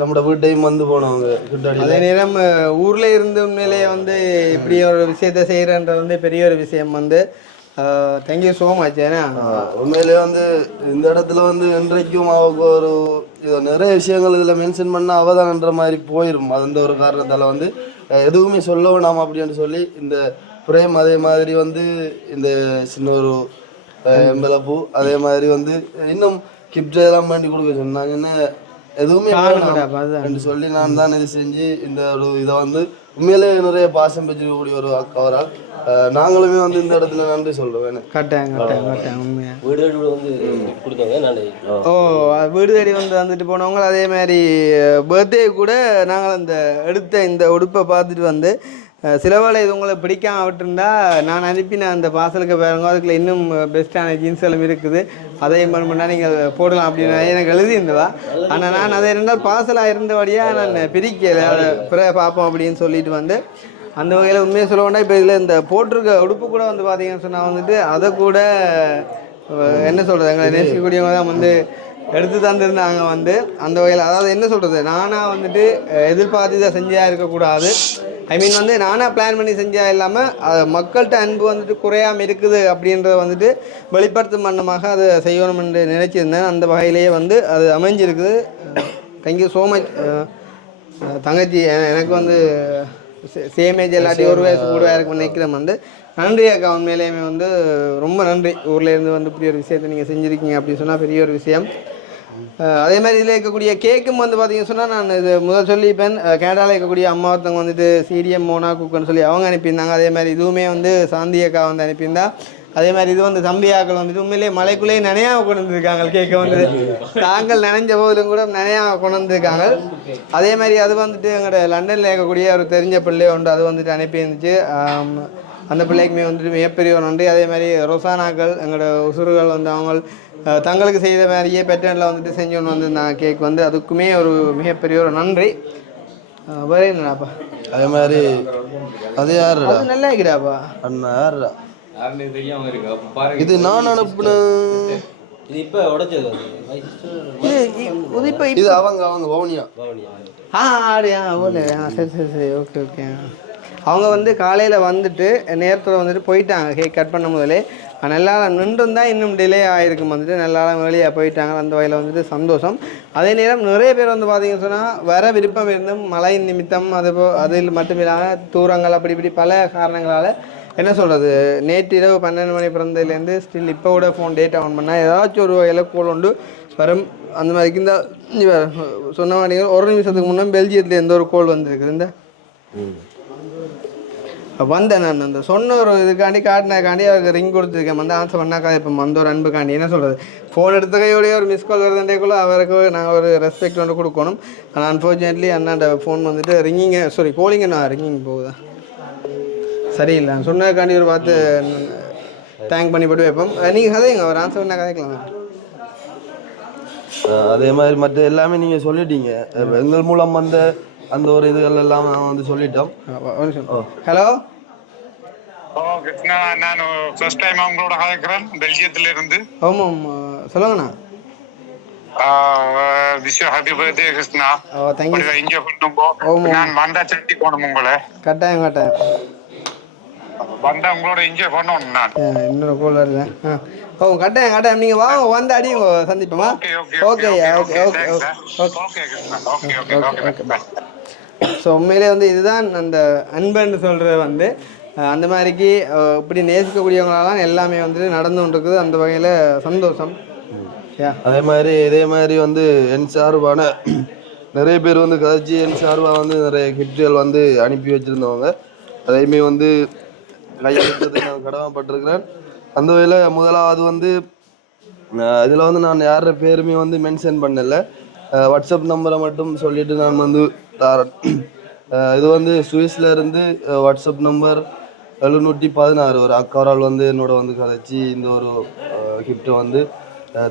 நம்மளோட வீட்டையும் போனவங்க. அதே நேரம் ஊர்ல இருந்து உண்மையிலேயே இப்படி ஒரு விஷயத்த செய்யறன்ற பெரிய ஒரு விஷயம். Thank you so much. ஏன்னா உண்மையிலேயே இந்த இடத்துல இன்றைக்கும் அவருக்கு ஒரு நிறைய விஷயங்கள் இதில் மென்ஷன் பண்ணால் அவதானன்ற மாதிரி போயிடும். அந்த ஒரு காரணத்தால் எதுவுமே சொல்ல வேணாம் அப்படின்னு சொல்லி இந்த பிரேம் அதே மாதிரி இந்த சின்ன ஒரு எம்பலப்பூ அதே மாதிரி இன்னும் கிப்ட் எல்லாம் பண்ணி கொடுக்க சொன்னாங்க. என்ன எதுவுமே சொல்லி நான் தான் இது செஞ்சு இந்த ஒரு இதை உண்மையிலே நிறைய பாசம் பெற்றிருக்கக்கூடிய ஒரு அக்காவரால் நாங்களுமே இந்த இடத்துல நன்றி சொல்றோம். வீடு தேடி வந்துட்டு போனவங்க அதே மாதிரி பர்த்டே கூட நாங்கள் அந்த எடுத்த இந்த உடுப்பை பார்த்துட்டு சில வேளை இது உங்களை பிடிக்காம விட்டுருந்தா நான் அனுப்பின அந்த பார்சலுக்கு பாருங்க, அதுக்குள்ள இன்னும் பெஸ்ட்டான ஜீன்ஸ் எல்லாம் இருக்குது, அதையும் பண்ணால் நீங்கள் போடலாம் அப்படின்னு எனக்கு எழுதியிருந்தவா. ஆனால் நான் அதை இருந்தால் பார்சலாக இருந்தபடியாக நான் பிரிக்கலை, அதை பிறகு பார்ப்போம் அப்படின்னு சொல்லிட்டு அந்த வகையில் உண்மையை சொல்ல வேண்டாம். இப்போ இதில் இந்த போட்டிருக்க உடுப்பு கூட பார்த்தீங்கன்னு சொன்னால் அதை கூட என்ன சொல்கிறது எங்களை நேசிக்கக்கூடியவங்க தான் எடுத்து தந்துருந்தாங்க. அந்த வகையில் அதாவது என்ன சொல்கிறது, நானாக எதிர்பார்த்து இதை செஞ்சால் இருக்கக்கூடாது. ஐ மீன் நானாக பிளான் பண்ணி செஞ்சா இல்லாமல் மக்கள்கிட்ட அன்பு குறையாமல் இருக்குது அப்படின்றத வெளிப்படுத்தும் வண்ணமாக அதை செய்யணும் என்று நினைச்சிருந்தேன். அந்த வகையிலேயே அது அமைஞ்சிருக்குது. தேங்க்யூ ஸோ மச் தங்கச்சி. எனக்கு சேமேஜ் எல்லாத்தையும் ஒரு வயசு கூட எனக்கு நினைக்கிறேன். நன்றி அக்கா, உண்மையிலேயுமே ரொம்ப நன்றி. ஊர்லேருந்து இப்படி ஒரு விஷயத்தை நீங்கள் செஞ்சுருக்கீங்க அப்படின்னு சொன்னால் பெரிய ஒரு விஷயம். அதே மாதிரி இதில் இருக்கக்கூடிய கேக்கும் பார்த்தீங்கன்னு சொன்னால் நான் இது முதல் சொல்லிப்பேன். கனடாவில் இருக்கக்கூடிய அம்மா ஒருத்தவங்க சிடிஎம் மோனா குக்குன்னு சொல்லி அவங்க அனுப்பியிருந்தாங்க. அதே மாதிரி இதுவுமே சாந்தி அக்கா அனுப்பியிருந்தா. அதே மாதிரி இது வந்து தம்பியாக்கள் வந்துட்டு உண்மையிலேயே மலைக்குள்ளேயே நினையாம கொண்டு வந்திருக்காங்க கேட்க வந்து தாங்கள் நினைஞ்ச போதிலும் கூட நினையாம கொண்டு வந்திருக்காங்க. அதே மாதிரி அது வந்துட்டு எங்களோட லண்டனில் இருக்கக்கூடிய ஒரு தெரிஞ்ச பிள்ளை உண்டு, அது வந்துட்டு அனுப்பி இருந்துச்சு. அந்த பிள்ளைக்குமே வந்துட்டு மிகப்பெரிய ஒரு நன்றி. அதே மாதிரி ரொசானாக்கள் எங்களோட உசுறுகள் வந்து அவங்க தங்களுக்கு செய்த மாதிரியே பேட்டர்னில் வந்துட்டு செஞ்சோன்னு வந்து நான் கேக் வந்து அதுக்குமே ஒரு மிகப்பெரிய ஒரு நன்றி. வேறு என்னடாப்பா அதே மாதிரி அது யாருடா அது நல்லா இருக்கிறாப்பா அண்ணா யாருடா யாருன்னு தெரியாம இருக்கு. அப்ப பாருங்க, இது நான் அனுப்புன இது இப்போ உடைச்சது இப்போ இது அவங்க வவுனியா ஆடியா ஓகே சரி ஓகே ஓகே. அவங்க வந்து காலையில் வந்துட்டு நேரத்தில் வந்துட்டு போயிட்டாங்க கேக் கட் பண்ண முதலே. நல்லா நின்றுருந்தால் இன்னும் டிலே ஆகிருக்கும், வந்துட்டு நல்லா வெளியே போயிட்டாங்க. அந்த வகையில் வந்துட்டு சந்தோஷம். அதே நேரம் நிறைய பேர் வந்து பார்த்திங்கன்னு சொன்னால் வர விருப்பம் இருந்தும் மழை நிமித்தம் அதில் மட்டும் இல்லாமல் தூரங்கள் அப்படி இப்படி பல காரணங்களால் என்ன சொல்கிறது, நேற்று இரவு 12 மணி பிறந்ததுலேருந்து ஸ்டில் இப்போ கூட ஃபோன் டேட்டா ஆன் பண்ணால் ஏதாச்சும் ஒரு வகையில் கோல் உண்டு வரும். அந்த மாதிரிக்கு இந்த சொன்ன மாதிரி ஒரு நிமிஷத்துக்கு முன்னே பெல்ஜியத்தில் எந்த ஒரு கோல் வந்துருக்குது. இந்த வந்தேன் நான் அந்த சொன்ன ஒரு இதுக்காண்டி காட்டினாக்காண்டி அவருக்கு ரிங் கொடுத்துருக்கேன். வந்து ஆன்சர் பண்ணாக்கா இப்போ வந்த ஒரு அன்புக்காண்டி என்ன சொல்கிறது, ஃபோன் எடுத்த கையோடைய ஒரு மிஸ் கால் வருதுன்றேக்குள்ளே அவருக்கு நாங்கள் ஒரு ரெஸ்பெக்ட் வந்து கொடுக்கணும். ஆனால் அன்ஃபார்ச்சுனேட்லி அண்ணாண்ட ஃபோன் வந்துட்டு கோலிங்க நான் ரிங்கிங் போகுதா சரியில்லை. நான் சொன்னதுக்காண்டி ஒரு பார்த்து தேங்க் பண்ணி போட்டு வைப்போம். நீங்கள் கதைங்க ஒரு ஆன்சர் பண்ணால் கதைக்கலாம். அதே மாதிரி மற்ற எல்லாமே நீங்கள் சொல்லிட்டீங்க. எங்கள் மூலம் வந்த அந்த ஒரு இதுகள் எல்லாம் நான் வந்து சொல்லிட்டோம். ஹலோ கிருஷ்ணா, நான் ஃபர்ஸ்ட் டைம் அவங்களோட கதைக்கிறேன் பெல்ஜியத்துல இருந்து. ஆமாம் சொல்லுங்கண்ணா. Wish happy birthday Krishna. Thank you. இங்க பண்ணுங்க, நான் வந்தா சட்டி போகணும் உங்களை. கட்டாயம் வந்தா உங்களோட என்ஜாய் பண்ணணும். நான் இன்னொரு கோல் வருது. கட்டாயம் நீங்கள் வாங்க, வந்து அடிங்க சந்திப்போமா. ஓகே ஸோ உண்மையிலே வந்து இதுதான் அந்த அன்புன்னு சொல்கிறது வந்து அந்த மாதிரிக்கு இப்படி நேசிக்கக்கூடியவங்களாலாம் எல்லாமே வந்து நடந்து கொண்டிருக்குது. அந்த வகையில் சந்தோஷம். அதே மாதிரி இதே மாதிரி வந்து என் சார்பான நிறைய பேர் வந்து கதைச்சி என் சார்பாக வந்து நிறைய கிஃப்ட்கள் வந்து அனுப்பி வச்சுருந்தவங்க அதையுமே வந்து கையெழுத்தது நான் கடமைப்பட்டிருக்கிறேன். அந்த வகையில் முதலாவது வந்து இதில் வந்து நான் யார பேருமே வந்து மென்ஷன் பண்ணலை, வாட்ஸ்அப் நம்பரை மட்டும் சொல்லிவிட்டு நான் வந்து தரேன். இது வந்து சுவிஸில் இருந்து வாட்ஸ்அப் நம்பர் 716 ஒரு அக்காரால் வந்து என்னோட வந்து கதைச்சி இந்த ஒரு கிஃப்ட்டை வந்து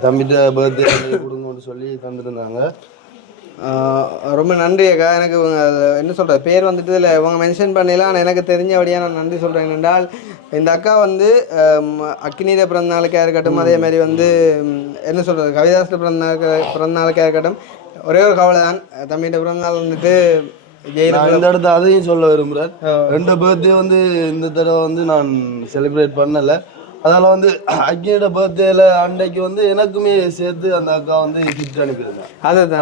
தம்பிட்ட பர்த்டே கொடுங்கன்னு சொல்லி தந்துருந்தாங்க. ரொம்ப நன்றி அக்கா. எனக்கு என்ன சொல்கிறது பேர் வந்துட்டு இதில் இவங்க மென்ஷன் பண்ணலாம். ஆனால் எனக்கு தெரிஞ்சபடியாக நான் நன்றி சொல்கிறேன். என்றால் இந்த அக்கா வந்து அக்கினியில பிறந்த நாளுக்காக இருக்கட்டும், அதே மாதிரி வந்து என்ன சொல்கிறது கவிதாசில் பிறந்த நாளுக்காக இருக்கட்டும், ஒரே ஒரு கவலை தான் தம்பிகிட்ட பிறந்த நாள் வந்துட்டு இந்த இடத்த அதையும் சொல்ல விரும்புகிறேன். 2 பர்த்டே வந்து இந்த தடவை வந்து நான் செலிப்ரேட் பண்ணலை. அதனால் வந்து அக்கினியோட பர்த்டேல அன்றைக்கு வந்து எனக்குமே சேர்த்து அந்த அக்கா வந்து கிஃப்ட் அனுப்பியிருந்தேன்.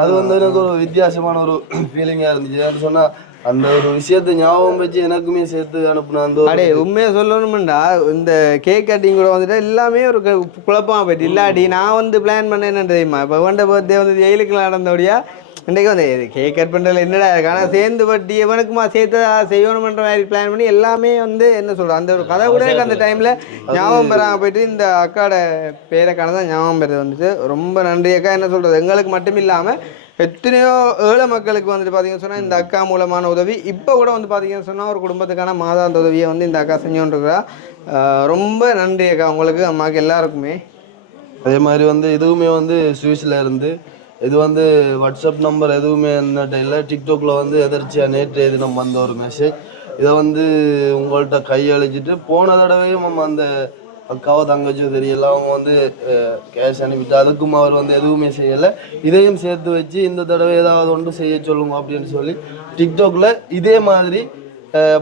அது வந்து எனக்கு ஒரு வித்தியாசமான ஒரு ஃபீலிங்காக இருந்துச்சு. அது சொன்னால் அந்த ஒரு விஷயத்தை ஞாபகம் வச்சு எனக்குமே சேர்த்து அனுப்புன அந்த உண்மையாக சொல்லணுமெண்டா இந்த கேக் கட்டிங் கூட வந்துட்டு எல்லாமே ஒரு குழப்பமாக போயிட்டு இல்லாட்டி நான் வந்து பிளான் பண்ணேன்னு தெரியுமா. இப்போ வேண்ட பர்த்டே வந்து ஜெயிலுக்கு நடந்தபடியா இன்றைக்கு வந்து கேக் கட் பண்ணுறதுல என்னடா இருக்கு, ஆனால் சேர்ந்து வட்டி எவனுக்குமா சேர்த்து செய்யணுன்ற மாதிரி பிளான் பண்ணி எல்லாமே வந்து என்ன சொல்கிறோம் அந்த ஒரு கதை கூட எனக்கு அந்த டைமில் ஞாபகம் பெறாமல் போயிட்டு இந்த அக்காவோட பேரைக்கான தான் ஞாபகம் பெறது வந்துட்டு. ரொம்ப நன்றி அக்கா. என்ன சொல்கிறது எங்களுக்கு மட்டும் இல்லாமல் எத்தனையோ ஏழை மக்களுக்கு வந்துட்டு பார்த்தீங்கன்னு சொன்னால் இந்த அக்கா மூலமான உதவி இப்போ கூட வந்து பார்த்தீங்கன்னு சொன்னால் ஒரு குடும்பத்துக்கான மாதாந்த உதவியை வந்து இந்த அக்கா செஞ்சோன்றிருக்கிறா. ரொம்ப நன்றி அக்கா உங்களுக்கு, அம்மாவுக்கு எல்லாருக்குமே. அதே மாதிரி வந்து இதுவுமே வந்து சுவிஸில் இருந்து இது வந்து வாட்ஸ்அப் நம்பர் எதுவுமே என்னட்ட இல்லை. டிக்டாக்ல வந்து எதிர்ச்சியாக நேற்று தினம் வந்த ஒரு மெசேஜ். இதை வந்து உங்கள்கிட்ட கையளிச்சிட்டு போன தடவையும் நம்ம அந்த அக்காவோ தங்கச்சியோ தெரியல அவங்க வந்து கேஷ் அனுப்பிட்டு அதுக்கும் அவர் வந்து எதுவுமே செய்யலை. இதையும் சேர்த்து வச்சு இந்த தடவை ஏதாவது ஒன்று செய்ய சொல்லுங்க அப்படின்னு சொல்லி டிக்டாக்ல இதே மாதிரி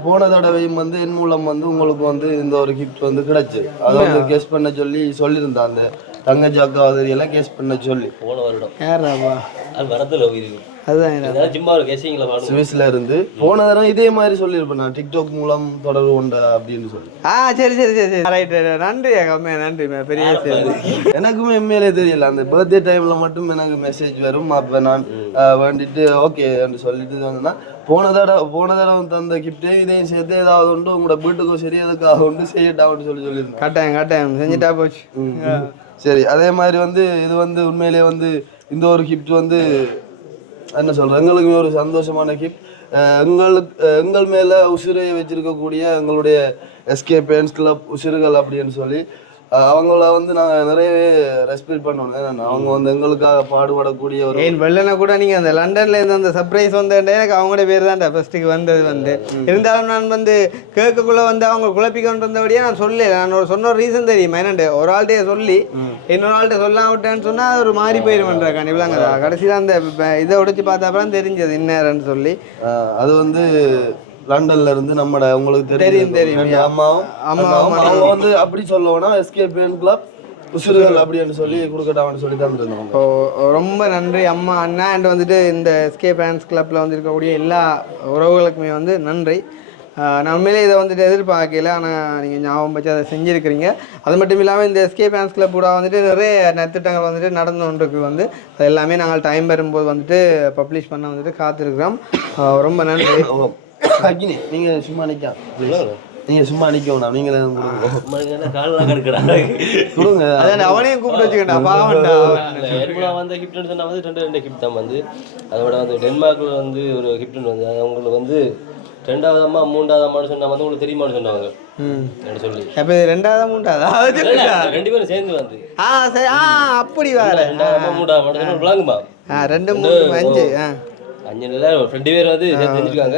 போன தடவையும் வந்து என் மூலம் வந்து உங்களுக்கு வந்து இந்த ஒரு கிஃப்ட் வந்து கிடைச்சு அதை வந்து கெஸ் பண்ண சொல்லி சொல்லியிருந்தான். அந்த தங்கச்சி அக்கா தெரியலாம் கேஸ் பண்ண சொல்லி போன வருடம் யாராப்பா அது வரதில்ல அதுதான் சும்மா ஒரு கேசிங்ல சுவிஸ்ல இருந்து போன தடவை இதே மாதிரி சொல்லியிருப்பேன் நான் டிக்டாக் மூலம் தொடர்பு கொண்ட அப்படின்னு சொல்லி. சரி ரைட் நன்றி நன்றி பெரிய எனக்குமே எம்எல்ஏ தெரியல. அந்த பர்த்டே டைம்ல மட்டும் எனக்கு மெசேஜ் வரும். அப்போ நான் வேண்டிட்டு ஓகே என்று சொல்லிட்டு வந்தேன்னா போன தடவை தந்த கிஃப்டே இதையும் சேர்த்து ஏதாவது உண்டு உங்களோட வீட்டுக்கும் சரி எதுக்காக உண்டு செய்யட்டான்னு சொல்லியிருந்தேன். கட்டாயம் செஞ்சுட்டா போச்சு. சரி, அதே மாதிரி வந்து இது வந்து உண்மையிலேயே வந்து இந்த ஒரு கிஃப்ட் வந்து என்ன சொல்கிறேன், எங்களுக்குமே ஒரு சந்தோஷமான கிஃப்ட். எங்கள் மேலே உசிரையை வச்சிருக்கக்கூடிய எங்களுடைய எஸ்கே பேன்ஸ் கிளப் உசிறுகள் அப்படின்னு சொல்லி அவங்கள வந்து நாங்கள் நிறையவே ரெஸ்பெக்ட் பண்ணணும். ஏன்னா அவங்க வந்து எங்களுக்காக பாடுபடக்கூடிய ஒரு வெள்ளனை கூட நீங்கள் அந்த லண்டன்ல இருந்து அந்த சர்ப்ரைஸ் வந்து எனக்கு அவங்களோட பேர் தான் ஃபர்ஸ்ட்டுக்கு வந்தது வந்து. இருந்தாலும் நான் வந்து கேட்கக்குள்ளே வந்து அவங்க குழப்பி கொண்டு வந்தபடியே நான் சொல்லலை. நான் சொன்ன ஒரு ரீசன் தெரியுமா என்னண்டு, ஒரு ஆள்கிட்டே சொல்லி இன்னொரு ஆள்கிட்ட சொல்லாம விட்டேன்னு சொன்னால் அது ஒரு மாறி போயிடுவேன்றாக்கா இவ்வளோங்க. கடைசியில் அந்த இதை உடைச்சு பார்த்தாப்பறம் தெரிஞ்சது இன்னாரன்னு சொல்லி. அது வந்து லண்டன்ல இருந்து நம்மட உங்களுக்கு தெரியும் அம்மாவும் அவங்க வந்து அப்படி சொல்லணும்னா எஸ்கே பேன் கிளப் உசுறுகள் அப்படின்னு சொல்லி கொடுக்கட்டான்னு சொல்லி தந்துருந்தோம். ரொம்ப நன்றி அம்மா அண்ணா அண்ட் வந்துட்டு இந்த எஸ்கே பேன்ஸ் கிளப்பில் வந்து இருக்கக்கூடிய எல்லா உறவுகளுக்குமே வந்து நன்றி. நான் உண்மையிலே இதை வந்துட்டு எதிர்பார்க்கல, ஆனால் நீங்கள் ஞாபகம் வச்சு அதை செஞ்சுருக்கிறீங்க. அது மட்டும் இல்லாமல் இந்த எஸ்கே பேன்ஸ் கிளப் கூட வந்துட்டு நிறைய நத்திட்டங்கள் வந்துட்டு நடந்து கொண்டிருக்கு வந்து. அது எல்லாமே நாங்கள் டைம் வரும்போது வந்துட்டு பப்ளிஷ் பண்ண வந்துட்டு காத்திருக்கிறோம். ரொம்ப நன்றி. அக்கினி நீங்கள் சும்மா நிற்கணும், நீங்களே கொடுங்க. அவனையும் கூப்பிட்டு வச்சுக்கிட்டா பாவண்டா. வந்த கிஃப்ட்னு சொன்னால் வந்து ரெண்டு கிஃப்ட் தான் வந்து. அதோட வந்து டென்மார்க்கில் வந்து ஒரு கிஃப்ட்னு வந்து அவங்களுக்கு வந்து 2வது அம்மா 3வது அம்மான்னு சொன்னா வந்து உங்களுக்கு தெரியுமான்னு சொன்னாங்க சொல்லி. அப்போ 2வது 3வது 2 பேரும் சேர்ந்து வந்து அப்படி வேற 2வது அம்மா 3வது அம்மா விளாங்குமா 2 3 5 5 2 பேர் வந்து செஞ்சுருக்காங்க.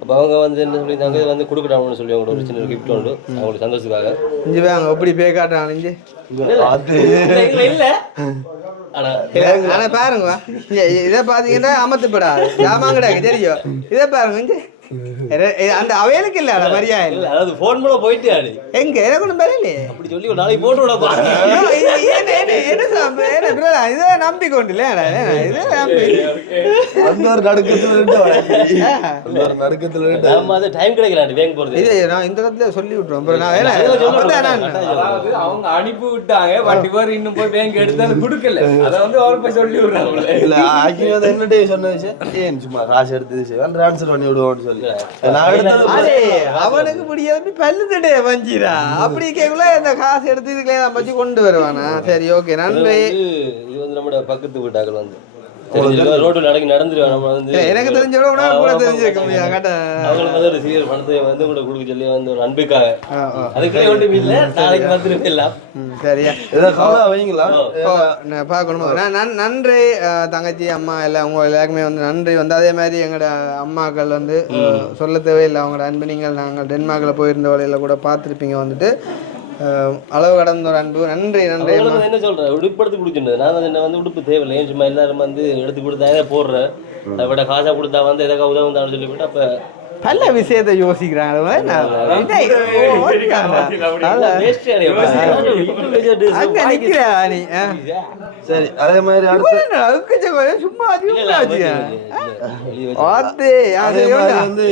அப்போ அவங்க வந்து என்ன சொல்லியிருந்தாங்க, இது வந்து கொடுக்கட்டாங்கன்னு சொல்லி அவங்களோட ஒரு சின்ன கிஃப்ட் உண்டு அவங்களுக்கு சந்தோஷத்துக்காக. இஞ்சுவாங்க எப்படி பே காட்டுறாங்க இல்லை. ஆனா பாருங்க இதை பாத்தீங்கன்னா அமர்த்தப்படாது ஜாமாங்கடாக்கு தெரியும். இதை பாருங்க அந்த அவையலுக்கு இல்ல மரியாதை இல்ல. அதாவது போன் மூலம் போயிட்டு ஆடு எங்க எனக்கு ஒன்றும் பரவாயில்லையே அப்படி சொல்லி ஒரு நாளைக்கு போட்டு விட போறேன். இதை நம்பி கொண்டு இல்ல இதை நம்பி அந்த ஒரு நடுக்கத்துல நம்ம அது டைம் கிடைக்கல பேங்க் போறது. இது நான் இந்த இடத்துல சொல்லி விட்டுறோம். அவங்க அனுப்பி விட்டாங்க, பட் இவர் இன்னும் போய் பேங்க் எடுத்து கொடுக்கல. அதை வந்து அவர் போய் சொல்லி விடுறாங்க. இல்ல ஆக்கி வந்து என்னட்டே சொன்ன விஷயம் ஏன் சும்மா காசு எடுத்து ட்ரான்ஸ்ஃபர் பண்ணி விடுவோம்னு சொல்லி அவனுக்கு முடியாது பல்லுதடே வஞ்சிரா அப்படி கேட்கல இந்த காசு எடுத்து இதுக்குள்ளே நான் வச்சு கொண்டு வருவானா. சரி ஓகே நன்றி. இது வந்து நம்ம பக்கத்து வீட்டாக்கள் வந்து ரோட்ல நடந்துருவாங்க. நம்ம வந்து எனக்கு தெரிஞ்சோட உனக்கு கூட தெரிஞ்சிருக்க முடியாது. அவங்களுக்கு வந்து ஒரு சீர் பணத்தை வந்து கூட கொடுக்க சொல்லி வந்து ஒரு அன்புக்காக அதுக்குள்ளே ஒன்றும் இல்லை. நாளைக்கு வந்துருப்பேன் எல்லாம் சரியா வைங்களா பார்க்கணும். நன்றி தங்கச்சி அம்மா எல்லாம் உங்க எல்லாருக்குமே வந்து நன்றி வந்து. அதே மாதிரி எங்களோட அம்மாக்கள் வந்து சொல்ல தேவையில்லை அவங்களோட அன்பு. நீங்கள் நாங்கள் டென்மார்க்கில் போயிருந்த வழியில் கூட பார்த்துருப்பீங்க வந்துட்டு அளவு கடந்த ஒரு அன்பு. நன்றி நன்றி. என்ன சொல்றேன், உடுப்பு எடுத்து கொடுத்துருந்தது நான் என்ன வந்து உடுப்பு தேவையில்லை, சும்மா எல்லாரும் வந்து எடுத்து கொடுத்தா போடுறேன், அதை விட காசா கொடுத்தா வந்து எதாவது உதவுந்தான்னு சொல்லிவிட்டு அப்ப நல்ல விஷயத்தை யோசிக்கிறாங்க. சரி அதே மாதிரி சும்மா வந்து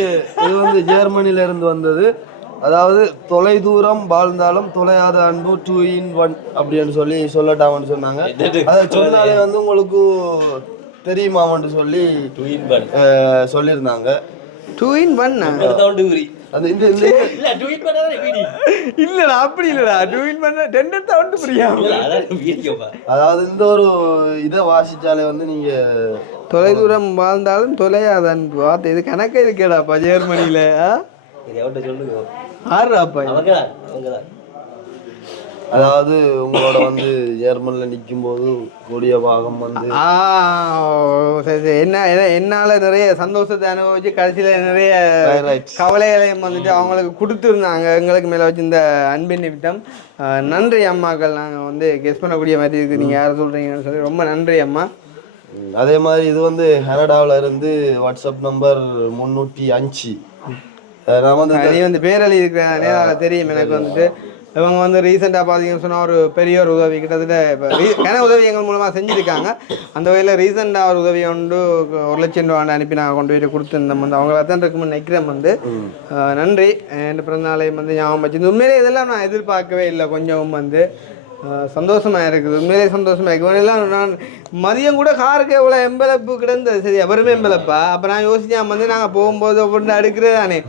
இது வந்து ஜெர்மனில இருந்து வந்தது. அதாவது தொலை தூரம் வாழ்ந்தாலும் தொலையாத அன்பு 2 in 1 அப்படின்னு சொல்லி சொல்லட்டாமன்னு சொன்னாங்க. அதை சொன்னாலே வந்து உங்களுக்கு தெரியுமான்னு சொல்லி சொல்லியிருந்தாங்க. 2 in 1 இல்லடா அப்படி இல்லடா 2 in 1 டெண்டர் சவுண்ட் புரியாம. அதாவது இந்த ஒரு இதை வாசிச்சாலே வந்து நீங்க தொலை தூரம் வாழ்ந்தாலும் தொலையாத அன்பு வார்த்தை இது கணக்கே இருக்கேடாப்பா ஜெர்மனியில. அதாவது உங்களோட வந்து ஜெர்மன்ல நிற்கும் போது கொடிய பாகம் வந்து என்ன என்னால நிறைய சந்தோஷத்தை அனுபவிச்சு கடைசியில நிறைய கவலைகளையும் வந்துட்டு அவங்களுக்கு கொடுத்துருந்தாங்க எங்களுக்கு மேல வச்சு இந்த அன்பின் நிமித்தம். நன்றி அம்மாக்கள். நாங்கள் வந்து கெஸ் பண்ணக்கூடிய மாதிரி இருக்கு நீங்க யாரை சொல்றீங்கன்னு சொல்லி ரொம்ப நன்றி அம்மா. அதே மாதிரி இது வந்து கனடாவில் இருந்து வாட்ஸ்அப் நம்பர் 305 நீ வந்து பேரழி இருக்கிற தெரியும் எனக்கு வந்துட்டு. இவங்க வந்து ரீசெண்டாக பார்த்தீங்கன்னு சொன்னால் ஒரு பெரிய ஒரு உதவி கிட்டத்தட்ட இப்போ கன உதவி எங்கள் மூலமாக செஞ்சுருக்காங்க. அந்த வகையில் ரீசெண்டாக ஒரு உதவி கொண்டு 1 லட்சம் ரூபா அனுப்பி நாங்கள் கொண்டு போய் கொடுத்துருந்தோம் வந்து. அவங்கள தான் இருக்கும்போது நிற்கிறேன் வந்து. நன்றி. என் பிறந்தநாளையும் வந்து ஞாபகம் வச்சு உண்மையிலே இதெல்லாம் நான் எதிர்பார்க்கவே இல்லை. கொஞ்சம் வந்து சந்தோஷமாக இருக்குது, உண்மையிலே சந்தோஷமாக இருக்குது. எல்லாம் நான் மதியம் கூட காருக்கு எவ்வளோ எம்பளப்பு கிடந்தது, சரி அவருமே எம்பளப்பா. அப்போ நான் யோசிச்சேன் வந்து நாங்கள் போகும்போது ஒவ்வொன்று அடுக்கிறது தானே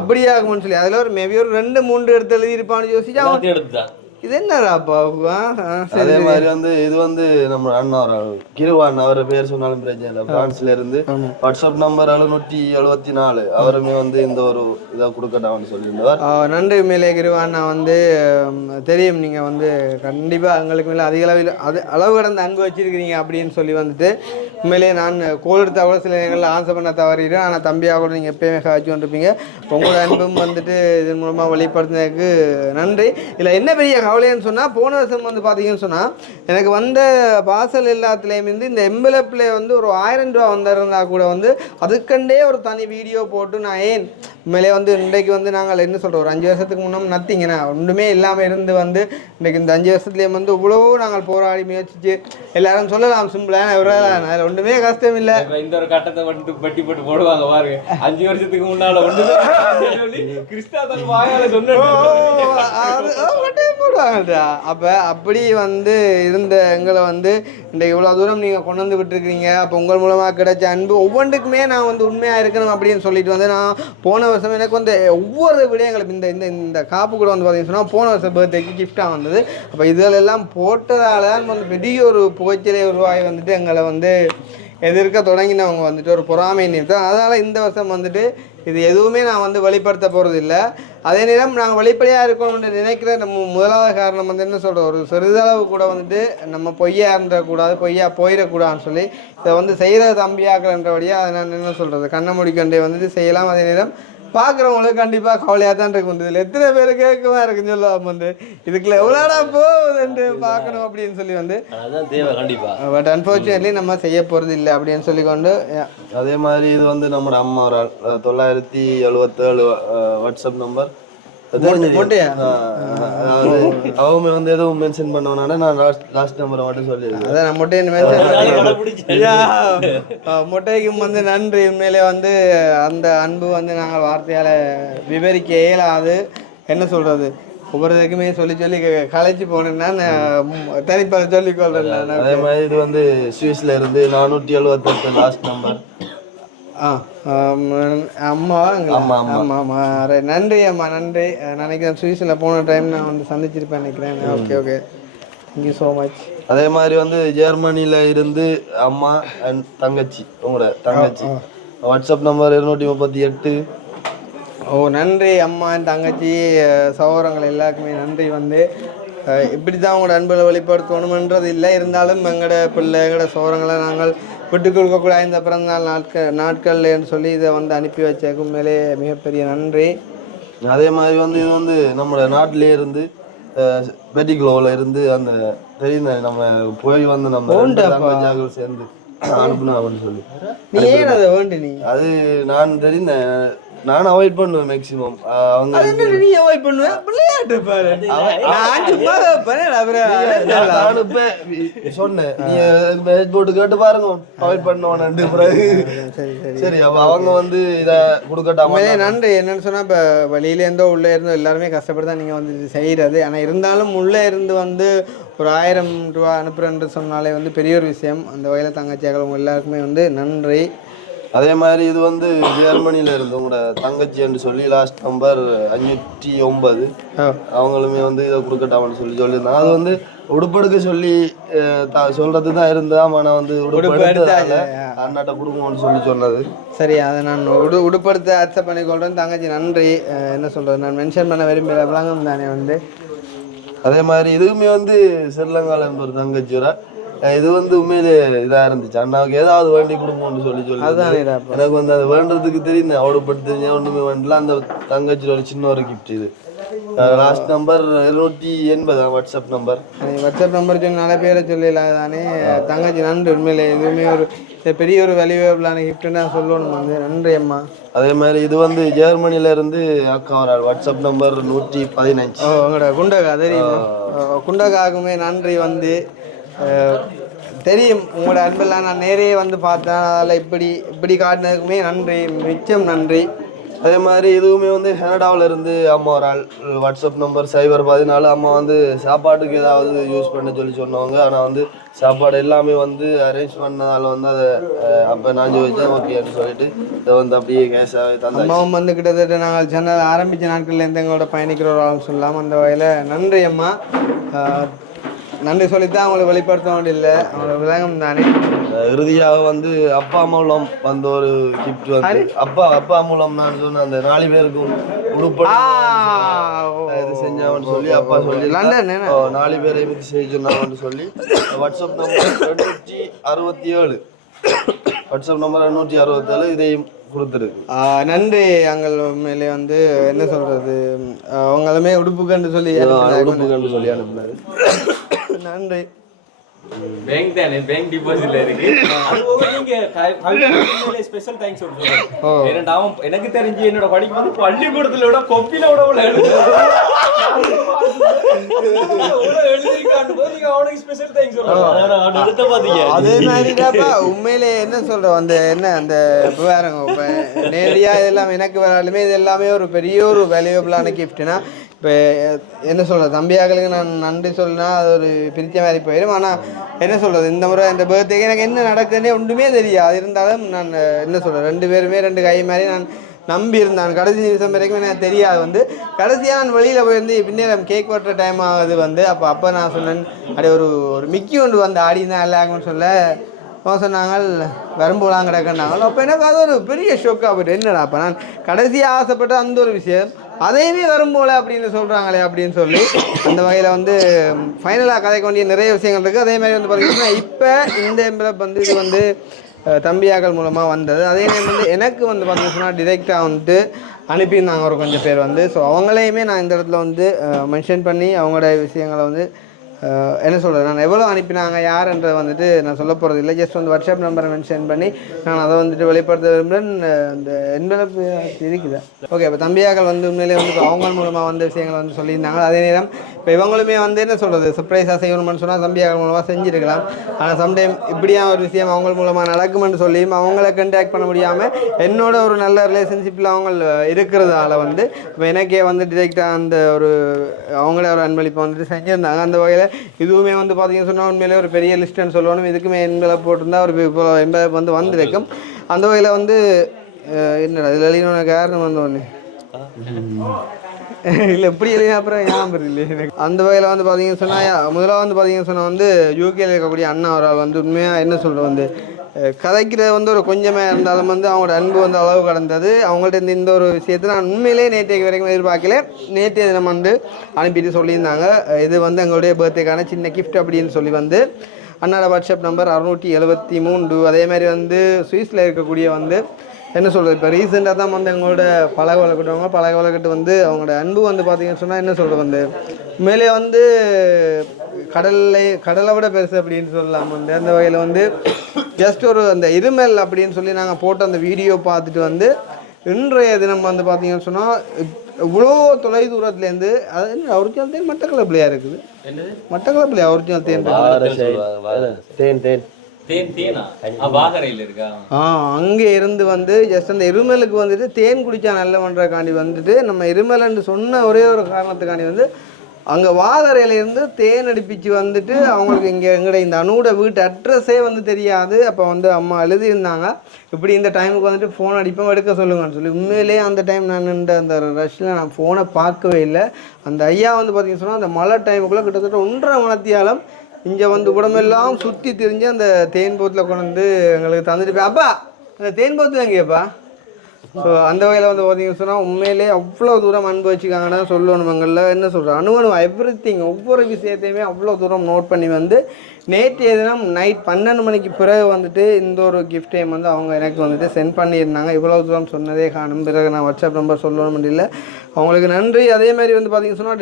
அப்படியே ஆகும்னு சொல்லி அதில் ஒரு மேபி ஒரு 2-3 எடுத்து எழுதியிருப்பான்னு யோசிச்சா எடுத்துதான் இது என்னடாப்பா. அதே மாதிரி வந்து இது வந்து நம்ம அண்ணா கிருவான் அவர் பேர் சொன்னாலும் பிரச்சனை இல்லை. பிரான்ஸ்ல இருந்து வாட்ஸ்அப் நம்பர் 774 அவருமே வந்து இந்த ஒரு இதை கொடுக்கட்டான்னு சொல்லியிருந்தார். நன்றி உண்மையிலே கிருவான். நான் வந்து தெரியும் நீங்கள் வந்து கண்டிப்பாக எங்களுக்கு மேலே அதிக அளவில் அளவு கடந்த அன்பு வச்சிருக்கிறீங்க அப்படின்னு சொல்லி வந்துட்டு உண்மையிலேயே நான் கோல் எடுத்த கூட சில நேரங்களில் ஆன்சர் பண்ண தவறிடும். ஆனால் தம்பியாக கூட நீங்கள் எப்பயுமே காய்ச்சி கொண்டிருப்பீங்க. உங்களோட அன்பும் வந்துட்டு இதன் மூலமாக வெளிப்படுத்தினதுக்கு நன்றி. இல்லை என்ன பெரிய கவலைன்னு சொன்னால் போன வருஷம் வந்து பார்த்தீங்கன்னு சொன்னால் எனக்கு வந்த பார்சல் எல்லாத்துலேயும் இருந்து இந்த எம்பலப்பில் வந்து ஒரு 1000 ரூபா வந்திருந்தா கூட வந்து அதுக்கண்டே ஒரு தனி வீடியோ போட்டு நான் ஏன் உண்மையிலே வந்து இன்றைக்கு வந்து நாங்கள் என்ன சொல்கிறோம் ஒரு 5 வருஷத்துக்கு முன்னே நத்திங்கண்ணா ஒன்றுமே இல்லாமல் இருந்து வந்து இன்றைக்கு இந்த 5 வருஷத்துலேயும் வந்து இவ்வளோ நாங்கள் போராடி முயற்சிச்சு எல்லாரும் சொல்லலாம் சிம்பிளான அதில் ஒன்றுமே கஷ்டம் இல்லை. இந்த ஒரு கட்டத்தை வந்து பட்டி போட்டு போடுவாங்க பாருங்க 5 வருஷத்துக்கு முன்னால ஒன்றுமே கிறிஸ்தாவ வாயால போடுவாங்கடா. அப்போ அப்படி வந்து இருந்த எங்களை வந்து இந்த இவ்வளோ தூரம் நீங்கள் கொண்டு வந்து விட்டுருக்கீங்க. அப்போ உங்கள் மூலமாக கிடைச்ச அன்பு ஒவ்வொன்றுக்குமே நான் வந்து உண்மையாக இருக்கணும் அப்படின்னு சொல்லிட்டு வந்து நான் போன வருஷம் எனக்கு வந்து ஒவ்வொரு விடயங்களும் இந்த இந்த இந்த காப்பு கூட வந்து பார்த்தீங்கன்னு சொன்னால் போன வருஷம் பர்த்டேக்கு கிஃப்டாக வந்தது. அப்போ இதிலெல்லாம் போட்டதால் தான் வந்து பெரிய ஒரு புகைச்சலை உருவாகி வந்துட்டு எங்களை வந்து எதிர்க்க தொடங்கினவங்க வந்துட்டு ஒரு பொறாமை நிறுத்தம். அதனால் இந்த வருஷம் வந்துட்டு இது எதுவுமே நான் வந்து வெளிப்படுத்த போகிறது இல்லை. அதே நேரம் நாங்கள் வெளிப்படையாக இருக்கணும்னு நினைக்கிற நம்ம முதலாவது காரணம் வந்து என்ன சொல்கிறோம் ஒரு சிறிதளவு கூட வந்துட்டு நம்ம பொய்யா இருந்துடக்கூடாது, பொய்யா போயிடக்கூடாதுன்னு சொல்லி இதை வந்து செய்கிற தம்பியாக்கன்றபடியாக அதை நான் என்ன சொல்கிறது கண்ணை முடிக்கண்டே வந்துட்டு செய்யலாம். அதே நேரம் பார்க்குறவங்களுக்கு கண்டிப்பாக கவலையாக தான் இருக்கும். வந்து இதில் எத்தனை பேர் கேட்கவா இருக்குன்னு சொல்லலாம் வந்து இதுக்குள்ள எவ்வளோடா போகுதுன்ட்டு பார்க்கணும் அப்படின்னு சொல்லி வந்து கண்டிப்பாக. பட் அன்ஃபார்ச்சுனேட்லி நம்ம செய்ய போகிறது இல்லை அப்படின்னு சொல்லி கொண்டு அதே மாதிரி இது வந்து நம்ம அம்மா 977 வாட்ஸ்அப் நம்பர் மொட்டையா அவங்க வந்து எதுவும் மென்ஷன் பண்ணவனால நான் லாஸ்ட் நம்பரை மட்டும் சொல்லிடுறேன். அதான் நான் மொட்டையை மென்ஷன் மொட்டைக்கும் வந்து நன்றி. உண்மையிலே வந்து அந்த அன்பு வந்து நாங்கள் வார்த்தையால் விவரிக்க இயலாது. என்ன சொல்கிறது ஒவ்வொருத்துக்குமே சொல்லி சொல்லி களைச்சி போனேன்னா தனிப்பட சொல்லிக்கொள்றேன். அதே மாதிரி இது வந்து சுவிஸ்ல இருந்து 478 லாஸ்ட் நம்பர். அம்மா நன்றி அம்மா நன்றி. நினைக்கிறேன் சுவிஸில் போன டைம் நான் வந்து சந்திச்சிருப்பேன் நினைக்கிறேன். Okay okay thank you so much. அதே மாதிரி வந்து ஜெர்மனியில் இருந்து அம்மா அண்ட் தங்கச்சி உங்களோட தங்கச்சி வாட்ஸ்அப் நம்பர் 238. நன்றி அம்மா என் தங்கச்சி சகோதரங்கள் எல்லாருக்குமே நன்றி. வந்து இப்படி தான் உங்களோட அன்புகளை வெளிப்படுத்தணுமன்றது இல்லை. இருந்தாலும் எங்களோட பிள்ளை எங்களோட சகோதரங்களை நாங்கள் விட்டு கொடுக்கக்கூடாது இந்த பிறந்தநாள் நாட்கள்னு சொல்லி இதை வந்து அனுப்பி வச்சதுக்கும் மேலே மிகப்பெரிய நன்றி. அதே மாதிரி வந்து இது வந்து நம்ம நாட்டிலே இருந்து பெட்டிக்ளோவில் இருந்து அந்த தெரியுது நம்ம போய் வந்து நம்ம சேர்ந்து அனுப்புனா அப்படின்னு சொல்லி நீ ஏன் அதை வேண்டு நீ அது நான் தெரிந்தேன். நான் அவாய்ட் பண்ணுவேன் மேக்ஸிமம். அவங்க நீ அவாய்ட் பண்ணுவேன் விளையாட்டு பாரு சொன்னேன் நீ போட்டு கேட்டு பாருங்க அவாய்ட் பண்ணுவானு. சரி அப்ப அவங்க வந்து இதை கொடுக்கட்டாம நன்றி. என்னன்னு சொன்னா இப்ப வெளியில இருந்தோ உள்ளே இருந்தோ எல்லாருமே கஷ்டப்பட்டு தான் நீங்க வந்து செய்யறது. ஆனா இருந்தாலும் உள்ளே இருந்து வந்து ஒரு 1000 ரூபா அனுப்புறேன்னு சொன்னாலே வந்து பெரிய ஒரு விஷயம். அந்த வகையில தங்கச்சியாக அவங்க எல்லாருக்குமே வந்து நன்றி. அதே மாதிரி இது வந்து ஜெர்மனியில இருந்து உங்களோட தங்கச்சி என்று சொல்லி லாஸ்ட் நம்பர் 509 அவங்களுமே வந்து இதை கொடுக்கட்டாமன்னு சொல்லியிருந்தாங்க. அது வந்து உடுப்படுக்க சொல்லி சொல்றது தான் இருந்தா ஆனால் வந்து அண்ணாட்ட கொடுக்கணும்னு சொல்லி சொன்னது. சரி அதை நான் உடுப்படுத்த அக்செப்ட் பண்ணிக்கொள்றேன். தங்கச்சி நன்றி. என்ன சொல்றது நான் மென்ஷன் பண்ண விரும்பல விளங்கம் தானே வந்து. அதே மாதிரி இதுவுமே வந்து ஸ்ரீலங்கால ஒரு தங்கச்சியோட இது வந்து உண்மையிலே இதா இருந்துச்சு. அண்ணாவுக்கு ஏதாவது வேண்டி கொடுங்கன்னு சொல்லி எனக்கு வந்து அது வேண்டதுக்கு தெரியும். அவடுபட்டு தெரிஞ்சா ஒண்ணுமே வேண்டல. அந்த தங்கச்சியோட ஒரு சின்ன ஒரு கிஃப்ட் இது. Last number 280 WhatsApp number. WhatsApp number சொல்லி நல்ல பேரை சொல்லலாம் தானே. தங்கச்சி நன்றி. உண்மையிலே இதுவுமே ஒரு பெரிய ஒரு வேல்யூபிளான கிஃப்ட்னு நான் சொல்லணும் வந்து. நன்றி அம்மா. அதே மாதிரி இது வந்து ஜெர்மனில இருந்து அக்கா வராள். WhatsApp number 115. உங்களோட குண்டகா தெரியும். குண்டகாவுக்குமே நன்றி. வந்து தெரியும் உங்களோட அன்பெல்லாம் நான் நேரே வந்து பார்த்தேன். அதில் இப்படி காட்டினதுக்குமே நன்றி, மிச்சம் நன்றி. அதே மாதிரி இதுவுமே வந்து கனடாவில் இருந்து அம்மா ஒரு ஆள் வாட்ஸ்அப் நம்பர் சைபர் 14 அம்மா வந்து சாப்பாட்டுக்கு ஏதாவது யூஸ் பண்ண சொன்னவங்க. ஆனால் வந்து சாப்பாடு எல்லாமே வந்து அரேஞ்ச் பண்ணதால் வந்து அதை அப்போ நான் வச்சேன் ஓகேன்னு சொல்லிட்டு இதை வந்து அப்படியே கேஷாகவே தந்தாங்க. அம்மாவும் வந்து கிட்டத்தட்ட நாங்கள் சேனல் ஆரம்பித்த நாட்கள்லேருந்து எங்களோட பயணிக்கிற ஒரு ஆள் சொல்லலாம். அந்த வகையில் நன்றி அம்மா. நன்றி சொல்லித்தான் அவங்களை வெளிப்படுத்த வேண்டியில்லை, அவங்களோட விலகம் தானே. இறுதியாக வந்து அப்பா மூலம் வந்த ஒரு கிஃப்ட் வந்து அப்பா மூலம் நான் சொன்ன அந்த 4 பேருக்கும் உடுப்பட இது செஞ்சாங்கன்னு சொல்லி அப்பா சொல்லி 4 பேரை பற்றி செய்ய சொன்னாங்கன்னு சொல்லி வாட்ஸ்அப் நம்பர் 267 வாட்ஸ்அப் நம்பர் 267 இதையும் கொடுத்துருக்கு. நன்றி அங்கள் மேலே வந்து என்ன சொல்றது, அவங்களுமே உடுப்புக்கன்று சொல்லி அனுப்பினாரு. நன்றி. பேங்க் தானே, பேங்க் டிபாசிட்ல இருக்கு. நீங்க ஸ்பெஷல் தேங்க்ஸ் சொல்றேன். ஏன்னா எனக்கு தெரிஞ்சு என்னோட படிப்பு வந்து பள்ளிக்கூடத்துல விட கொப்பில விட அதே மாதிரிடாப்பா உண்மையிலே என்ன சொல்றோம் அந்த என்ன அந்த வேறங்க நேரடியா இதெல்லாம் எனக்கு வராலுமே இது எல்லாமே ஒரு பெரிய ஒரு வேல்யூபிளான கிஃப்ட்னா. இப்போ என்ன சொல்கிறது, தம்பியாக்களுக்கு நான் நன்றி சொல்லினா அது ஒரு பிரித்த மாதிரி போயிடும். ஆனால் என்ன சொல்கிறது, இந்த முறை இந்த பர்த்டேக்கு எனக்கு என்ன நடக்குதுன்னே ஒன்றுமே தெரியாது. இருந்தாலும் நான் என்ன சொல்கிறேன், 2 பேருமே 2 கை மாதிரி நான் நம்பி இருந்தான். கடைசி நிமிஷம் வரைக்கும் எனக்கு தெரியாது. வந்து கடைசியாக நான் வெளியில் போயிருந்து பின்னேரம் கேக் வெட்டுற டைம் ஆகுது வந்து அப்போ நான் சொன்னேன் அப்படியே ஒரு மிக்கி ஒன்று வந்து ஆடி தான் எல்லாருக்குன்னு சொல்ல சொன்னாங்க வரும்போலாம் கிடக்குன்னாங்க. அப்போ எனக்கு அது ஒரு பெரிய ஷோக்காக போய்ட்டு என்னடா அப்போ நான் கடைசியாக ஆசைப்பட்ட அந்த ஒரு விஷயம் அதையுமே வரும்போல அப்படின்னு சொல்கிறாங்களே அப்படின்னு சொல்லி அந்த வகையில் வந்து ஃபைனலாக கதைக்க வேண்டிய நிறைய விஷயங்கள் இருக்குது. அதே மாதிரி வந்து பார்த்திங்கன்னா இப்போ இந்த எம்பளப் வந்து இது வந்து தம்பியாக்கள் மூலமாக வந்தது. அதே நேரம் வந்து எனக்கு வந்து பார்த்திங்கன்னா டிரெக்டாக வந்துட்டு அனுப்பியிருந்தாங்க ஒரு கொஞ்சம் பேர் வந்து. ஸோ அவங்களையுமே நான் இந்த இடத்துல வந்து மென்ஷன் பண்ணி அவங்களோட விஷயங்களை வந்து என்ன சொல்கிறது, நான் எவ்வளோ அனுப்பினாங்க யாருன்றதை வந்துட்டு நான் சொல்ல போகிறது இல்லை. ஜஸ்ட் வந்து வாட்ஸ்அப் நம்பரை மென்ஷன் பண்ணி நான் அதை வந்துட்டு வெளிப்படுத்த விரும்புகிறேன். இந்த என்வெலப் இருக்குதா ஓகே. இப்போ தம்பியாக்கள் வந்து உண்மையிலே வந்து அவங்க மூலமாக வந்த விஷயங்களை வந்து சொல்லியிருந்தாங்க. அதே நேரம் இப்போ இவங்களுமே வந்து என்ன சொல்கிறது, சர்ப்ரைஸாக செய்யணும்னு சொன்னால் தம்பியாக்கள் மூலமாக செஞ்சுருக்கலாம். ஆனால் சம்டைம் இப்படியா ஒரு விஷயம் அவங்க மூலமாக நடக்குமென்னு சொல்லியும் அவங்கள கண்டாக்ட் பண்ண முடியாமல் என்னோட ஒரு நல்ல ரிலேஷன்ஷிப்பில் அவங்க இருக்கிறதால வந்து இப்போ எனக்கே வந்து டிரெக்டாக அந்த ஒரு அவங்கள ஒரு அன்பளிப்பை வந்துட்டு செஞ்சுருந்தாங்க. அந்த வகையில் இதுவுமே வந்து பார்த்தீங்கன்னு சொன்னால் உண்மையிலே ஒரு பெரிய லிஸ்ட்டுன்னு சொல்லணும். இதுக்குமே எண்பளப் போட்டிருந்தா ஒரு எண்பளப் வந்து வந்திருக்கும். அந்த வகையில் வந்து என்னடா இதில் எழுதின காரணம் வந்து ஒன்று இல்லை இப்படி எழுதினா அப்புறம் ஞாபகம் இல்லை எனக்கு. அந்த வகையில் வந்து பார்த்தீங்கன்னு சொன்னால் முதலாக வந்து பார்த்தீங்கன்னு சொன்னால் வந்து யூகேயில் இருக்கக்கூடிய அண்ணா ஒரு ஆள் வந்து உண்மையாக என்ன சொல்கிறது வந்து கதைக்கிறது வந்து ஒரு கொஞ்சமாக இருந்தாலும் வந்து அவங்களோட அன்பு வந்து அளவு கடந்தது. அவங்கள்ட்ட இந்த ஒரு விஷயத்தை நான் உண்மையிலே நேற்றைக்கு வரைக்கும் எதிர்பார்க்கல. நேற்றைய தினம் வந்து அனுப்பிட்டு சொல்லியிருந்தாங்க இது வந்து எங்களுடைய பர்த்டேக்கான சின்ன கிஃப்ட் அப்படின்னு சொல்லி வந்து அண்ணாட வாட்ஸ்அப் நம்பர் 673. அதே மாதிரி வந்து சுவிஸில் இருக்கக்கூடிய வந்து என்ன சொல்கிறது, இப்போ ரீசெண்டாக தான் வந்து எங்களோட பழக வழக்கட்டு வந்து அவங்களோட அன்பு வந்து பார்த்திங்கன்னு சொன்னால் என்ன சொல்கிறது வந்து உண்மையிலே வந்து கடலை விட பெருசு அப்படின்னு சொல்லலாம் வந்து. அந்த வகையில் வந்து ஜஸ்ட் ஒரு அந்த இருமல் அப்படின்னு சொல்லி நாங்கள் போட்ட அந்த வீடியோ பார்த்துட்டு வந்து இன்றைய தினம் வந்து பார்த்தீங்கன்னு சொன்னால் இவ்வளோ தொலை தூரத்துலேருந்து அது ஒரிஜினல் தேன் மட்டக்களப்பிலையா இருக்குது, மட்டக்களப்பிலையா ஒரிஜினல் தேன் அங்கே இருந்து வந்து ஜஸ்ட் அந்த இருமலுக்கு வந்துட்டு தேன் குடித்தா நல்ல பண்ணுறக்காண்டி வந்துட்டு நம்ம இருமல்னு சொன்ன ஒரே ஒரு காரணத்துக்காண்டி வந்து அங்கே வாகரையிலேருந்து தேன் அடிப்பிச்சு வந்துட்டு அவங்களுக்கு இங்கே எங்கள்ட இந்த அணுவோட வீட்டு அட்ரஸே வந்து தெரியாது. அப்போ வந்து அம்மா எழுதியிருந்தாங்க இப்படி இந்த டைமுக்கு வந்துட்டு ஃபோன் அடிப்போம் எடுக்க சொல்லுங்கன்னு சொல்லி. உண்மையிலேயே அந்த டைம் நான் அந்த ரஷ்ஷில் நான் ஃபோனை பார்க்கவே இல்லை. அந்த ஐயா வந்து பார்த்தீங்கன்னு சொன்னால் அந்த மழை டைமுக்குள்ளே கிட்டத்தட்ட 1.5 மணித்தியாலம் இங்கே வந்து உடம்பெல்லாம் சுற்றி திரிஞ்சு அந்த தேன் போத்தில் கொண்டு வந்து எங்களுக்கு தந்துட்டு அப்பா அந்த தேன் போத்தில் எங்கேப்பா. ஸோ அந்த வகையில் வந்து பார்த்தீங்கன்னு சொன்னால் உண்மையிலே அவ்வளோ தூரம் அனுபவிச்சுக்காங்கன்னா சொல்லணும். எங்களில் என்ன சொல்கிறேன் எவ்ரிதிங் ஒவ்வொரு விஷயத்தையுமே அவ்வளோ தூரம் நோட் பண்ணி வந்து நேற்றைய தினம் நைட் 12 மணிக்கு பிறகு வந்துட்டு இந்த ஒரு கிஃப்டையும் வந்து அவங்க எனக்கு வந்துட்டு சென்ட் பண்ணியிருந்தாங்க. இவ்வளோ தூரம் சொன்னதே காணும். பிறகு நான் வாட்ஸ்அப் நம்பர் சொல்லணும் முடியல, அவங்களுக்கு நன்றி. அதே மாதிரி வந்து பார்த்தீங்கன்னு சொன்னால்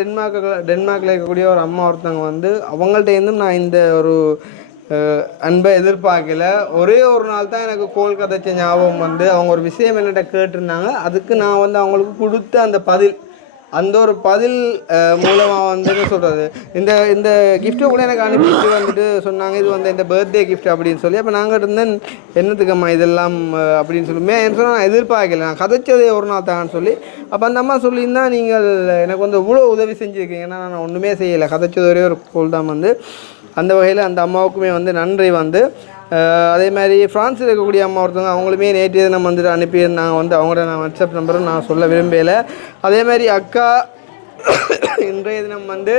டென்மார்க்கில் இருக்கக்கூடிய ஒரு அம்மா ஒருத்தவங்க வந்து அவங்கள்ட்டேருந்தும் நான் இந்த ஒரு அன்பை எதிர்பார்க்கல. ஒரே ஒரு நாள் தான் எனக்கு கோல் கதைச்ச ஞாபகம் வந்து அவங்க ஒரு விஷயம் என்னட்ட கேட்டிருந்தாங்க. அதுக்கு நான் வந்து அவங்களுக்கு கொடுத்த அந்த பதில் அந்த ஒரு பதில் மூலமாக வந்து என்ன சொல்கிறது இந்த கிஃப்ட்டை கூட எனக்கு அனுப்பிட்டு வந்துட்டு சொன்னாங்க இது வந்து இந்த பர்த்டே கிஃப்ட் அப்படின்னு சொல்லி. அப்போ நாங்கள் இருந்தேன் என்னத்துக்கம்மா இதெல்லாம் அப்படின்னு சொல்லி என்ன சொன்னால் நான் எதிர்பார்க்கல, நான் கதைச்சதே ஒரு நாள் தான்னு சொல்லி. அப்போ அந்த அம்மா சொல்லியிருந்தா நீங்கள் எனக்கு வந்து இவ்வளோ உதவி செஞ்சுருக்கீங்க, ஏன்னா நான் ஒன்றுமே செய்யலை, கதைச்சது ஒரே ஒரு கோல் தான் வந்து. அந்த வகையில் அந்த அம்மாவுக்குமே வந்து நன்றி வந்து. அதே மாதிரி ஃப்ரான்ஸில் இருக்கக்கூடிய அம்மா ஒருத்தவங்க அவங்களுமே நேற்று நம்ம வந்துட்டு அனுப்பியிருந்தாங்க வந்து அவங்களோட நான் வாட்ஸ்அப் நம்பரும் நான் சொல்ல விரும்பலை. அதே மாதிரி அக்கா இன்றைய தினம் வந்து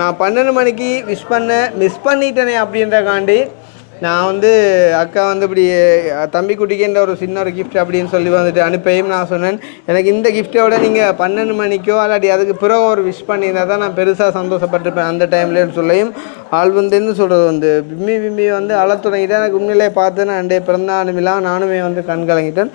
நான் 12 மணிக்கு மிஸ் பண்ணிட்டேனே அப்படின்றக்காண்டி நான் வந்து அக்கா வந்து இப்படி தம்பி குட்டிக்கின்ற ஒரு சின்ன ஒரு கிஃப்ட் அப்படின்னு சொல்லி வந்துட்டு அனுப்பையும் நான் சொன்னேன் எனக்கு இந்த கிஃப்ட்டோட நீங்கள் 12 மணிக்கோ இல்லாட்டி அதுக்கு பிறகு ஒரு விஷ் பண்ணியிருந்தால் தான் நான் பெருசாக சந்தோஷப்பட்டிருப்பேன் அந்த டைம்லேன்னு சொல்லியும். ஆள் வந்து என்ன சொல்கிறது வந்து விம்மி வந்து அழ தொடங்கிட்டேன். எனக்கு உண்மையிலே பார்த்து நான் அண்டே பிறந்த அனுப்பிலாம் நானுமே வந்து கண் கலங்கிட்டேன்.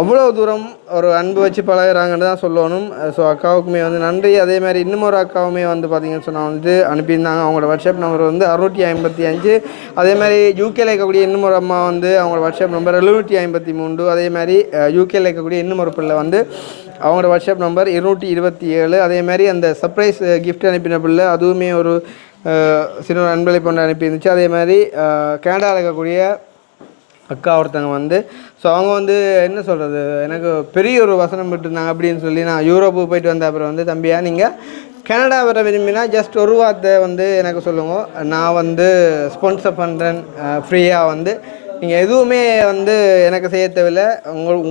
அவ்வளோ தூரம் ஒரு அன்பு வச்சு பழகிறாங்கன்னு தான் சொல்லணும். ஸோ அக்காவுக்குமே வந்து நன்றி. அதே மாதிரி இன்னும் ஒரு அக்காவுமே வந்து பார்த்திங்கன்னு சொன்னால் வந்து அனுப்பியிருந்தாங்க. அவங்களோட வாட்ஸ்அப் நம்பர் வந்து 655. அதே மாதிரி யூகேல இருக்கக்கூடிய இன்னும் ஒரு அம்மா வந்து அவங்களோட வாட்ஸ்அப் நம்பர் 753. அதே மாதிரி யூகேல இருக்கக்கூடிய இன்னும் ஒரு பிள்ளை வந்து அவங்களோட வாட்ஸ்அப் நம்பர் 227. அதே மாதிரி அந்த சர்ப்ரைஸ் கிஃப்ட் அனுப்பின பிள்ளை அதுவுமே ஒரு சின்ன ஒரு அன்பளை கொண்டு அனுப்பியிருந்துச்சு. அதே மாதிரி கனடாவில் இருக்கக்கூடிய அக்கா ஒருத்தங்க வந்து ஸோ அவங்க வந்து என்ன சொல்கிறது எனக்கு பெரிய ஒரு வசனம் விட்டுருந்தாங்க அப்படின்னு சொல்லி. நான் யூரோப்புக்கு போயிட்டு வந்த அப்புறம் வந்து தம்பியா நீங்கள் கனடா வர விரும்பினா ஜஸ்ட் ஒரு வார்த்தை வந்து எனக்கு சொல்லுங்க, நான் வந்து ஸ்பான்சர் பண்ணுறேன் ஃப்ரீயாக வந்து நீங்கள் எதுவுமே வந்து எனக்கு செய்ய தேவையில்லை,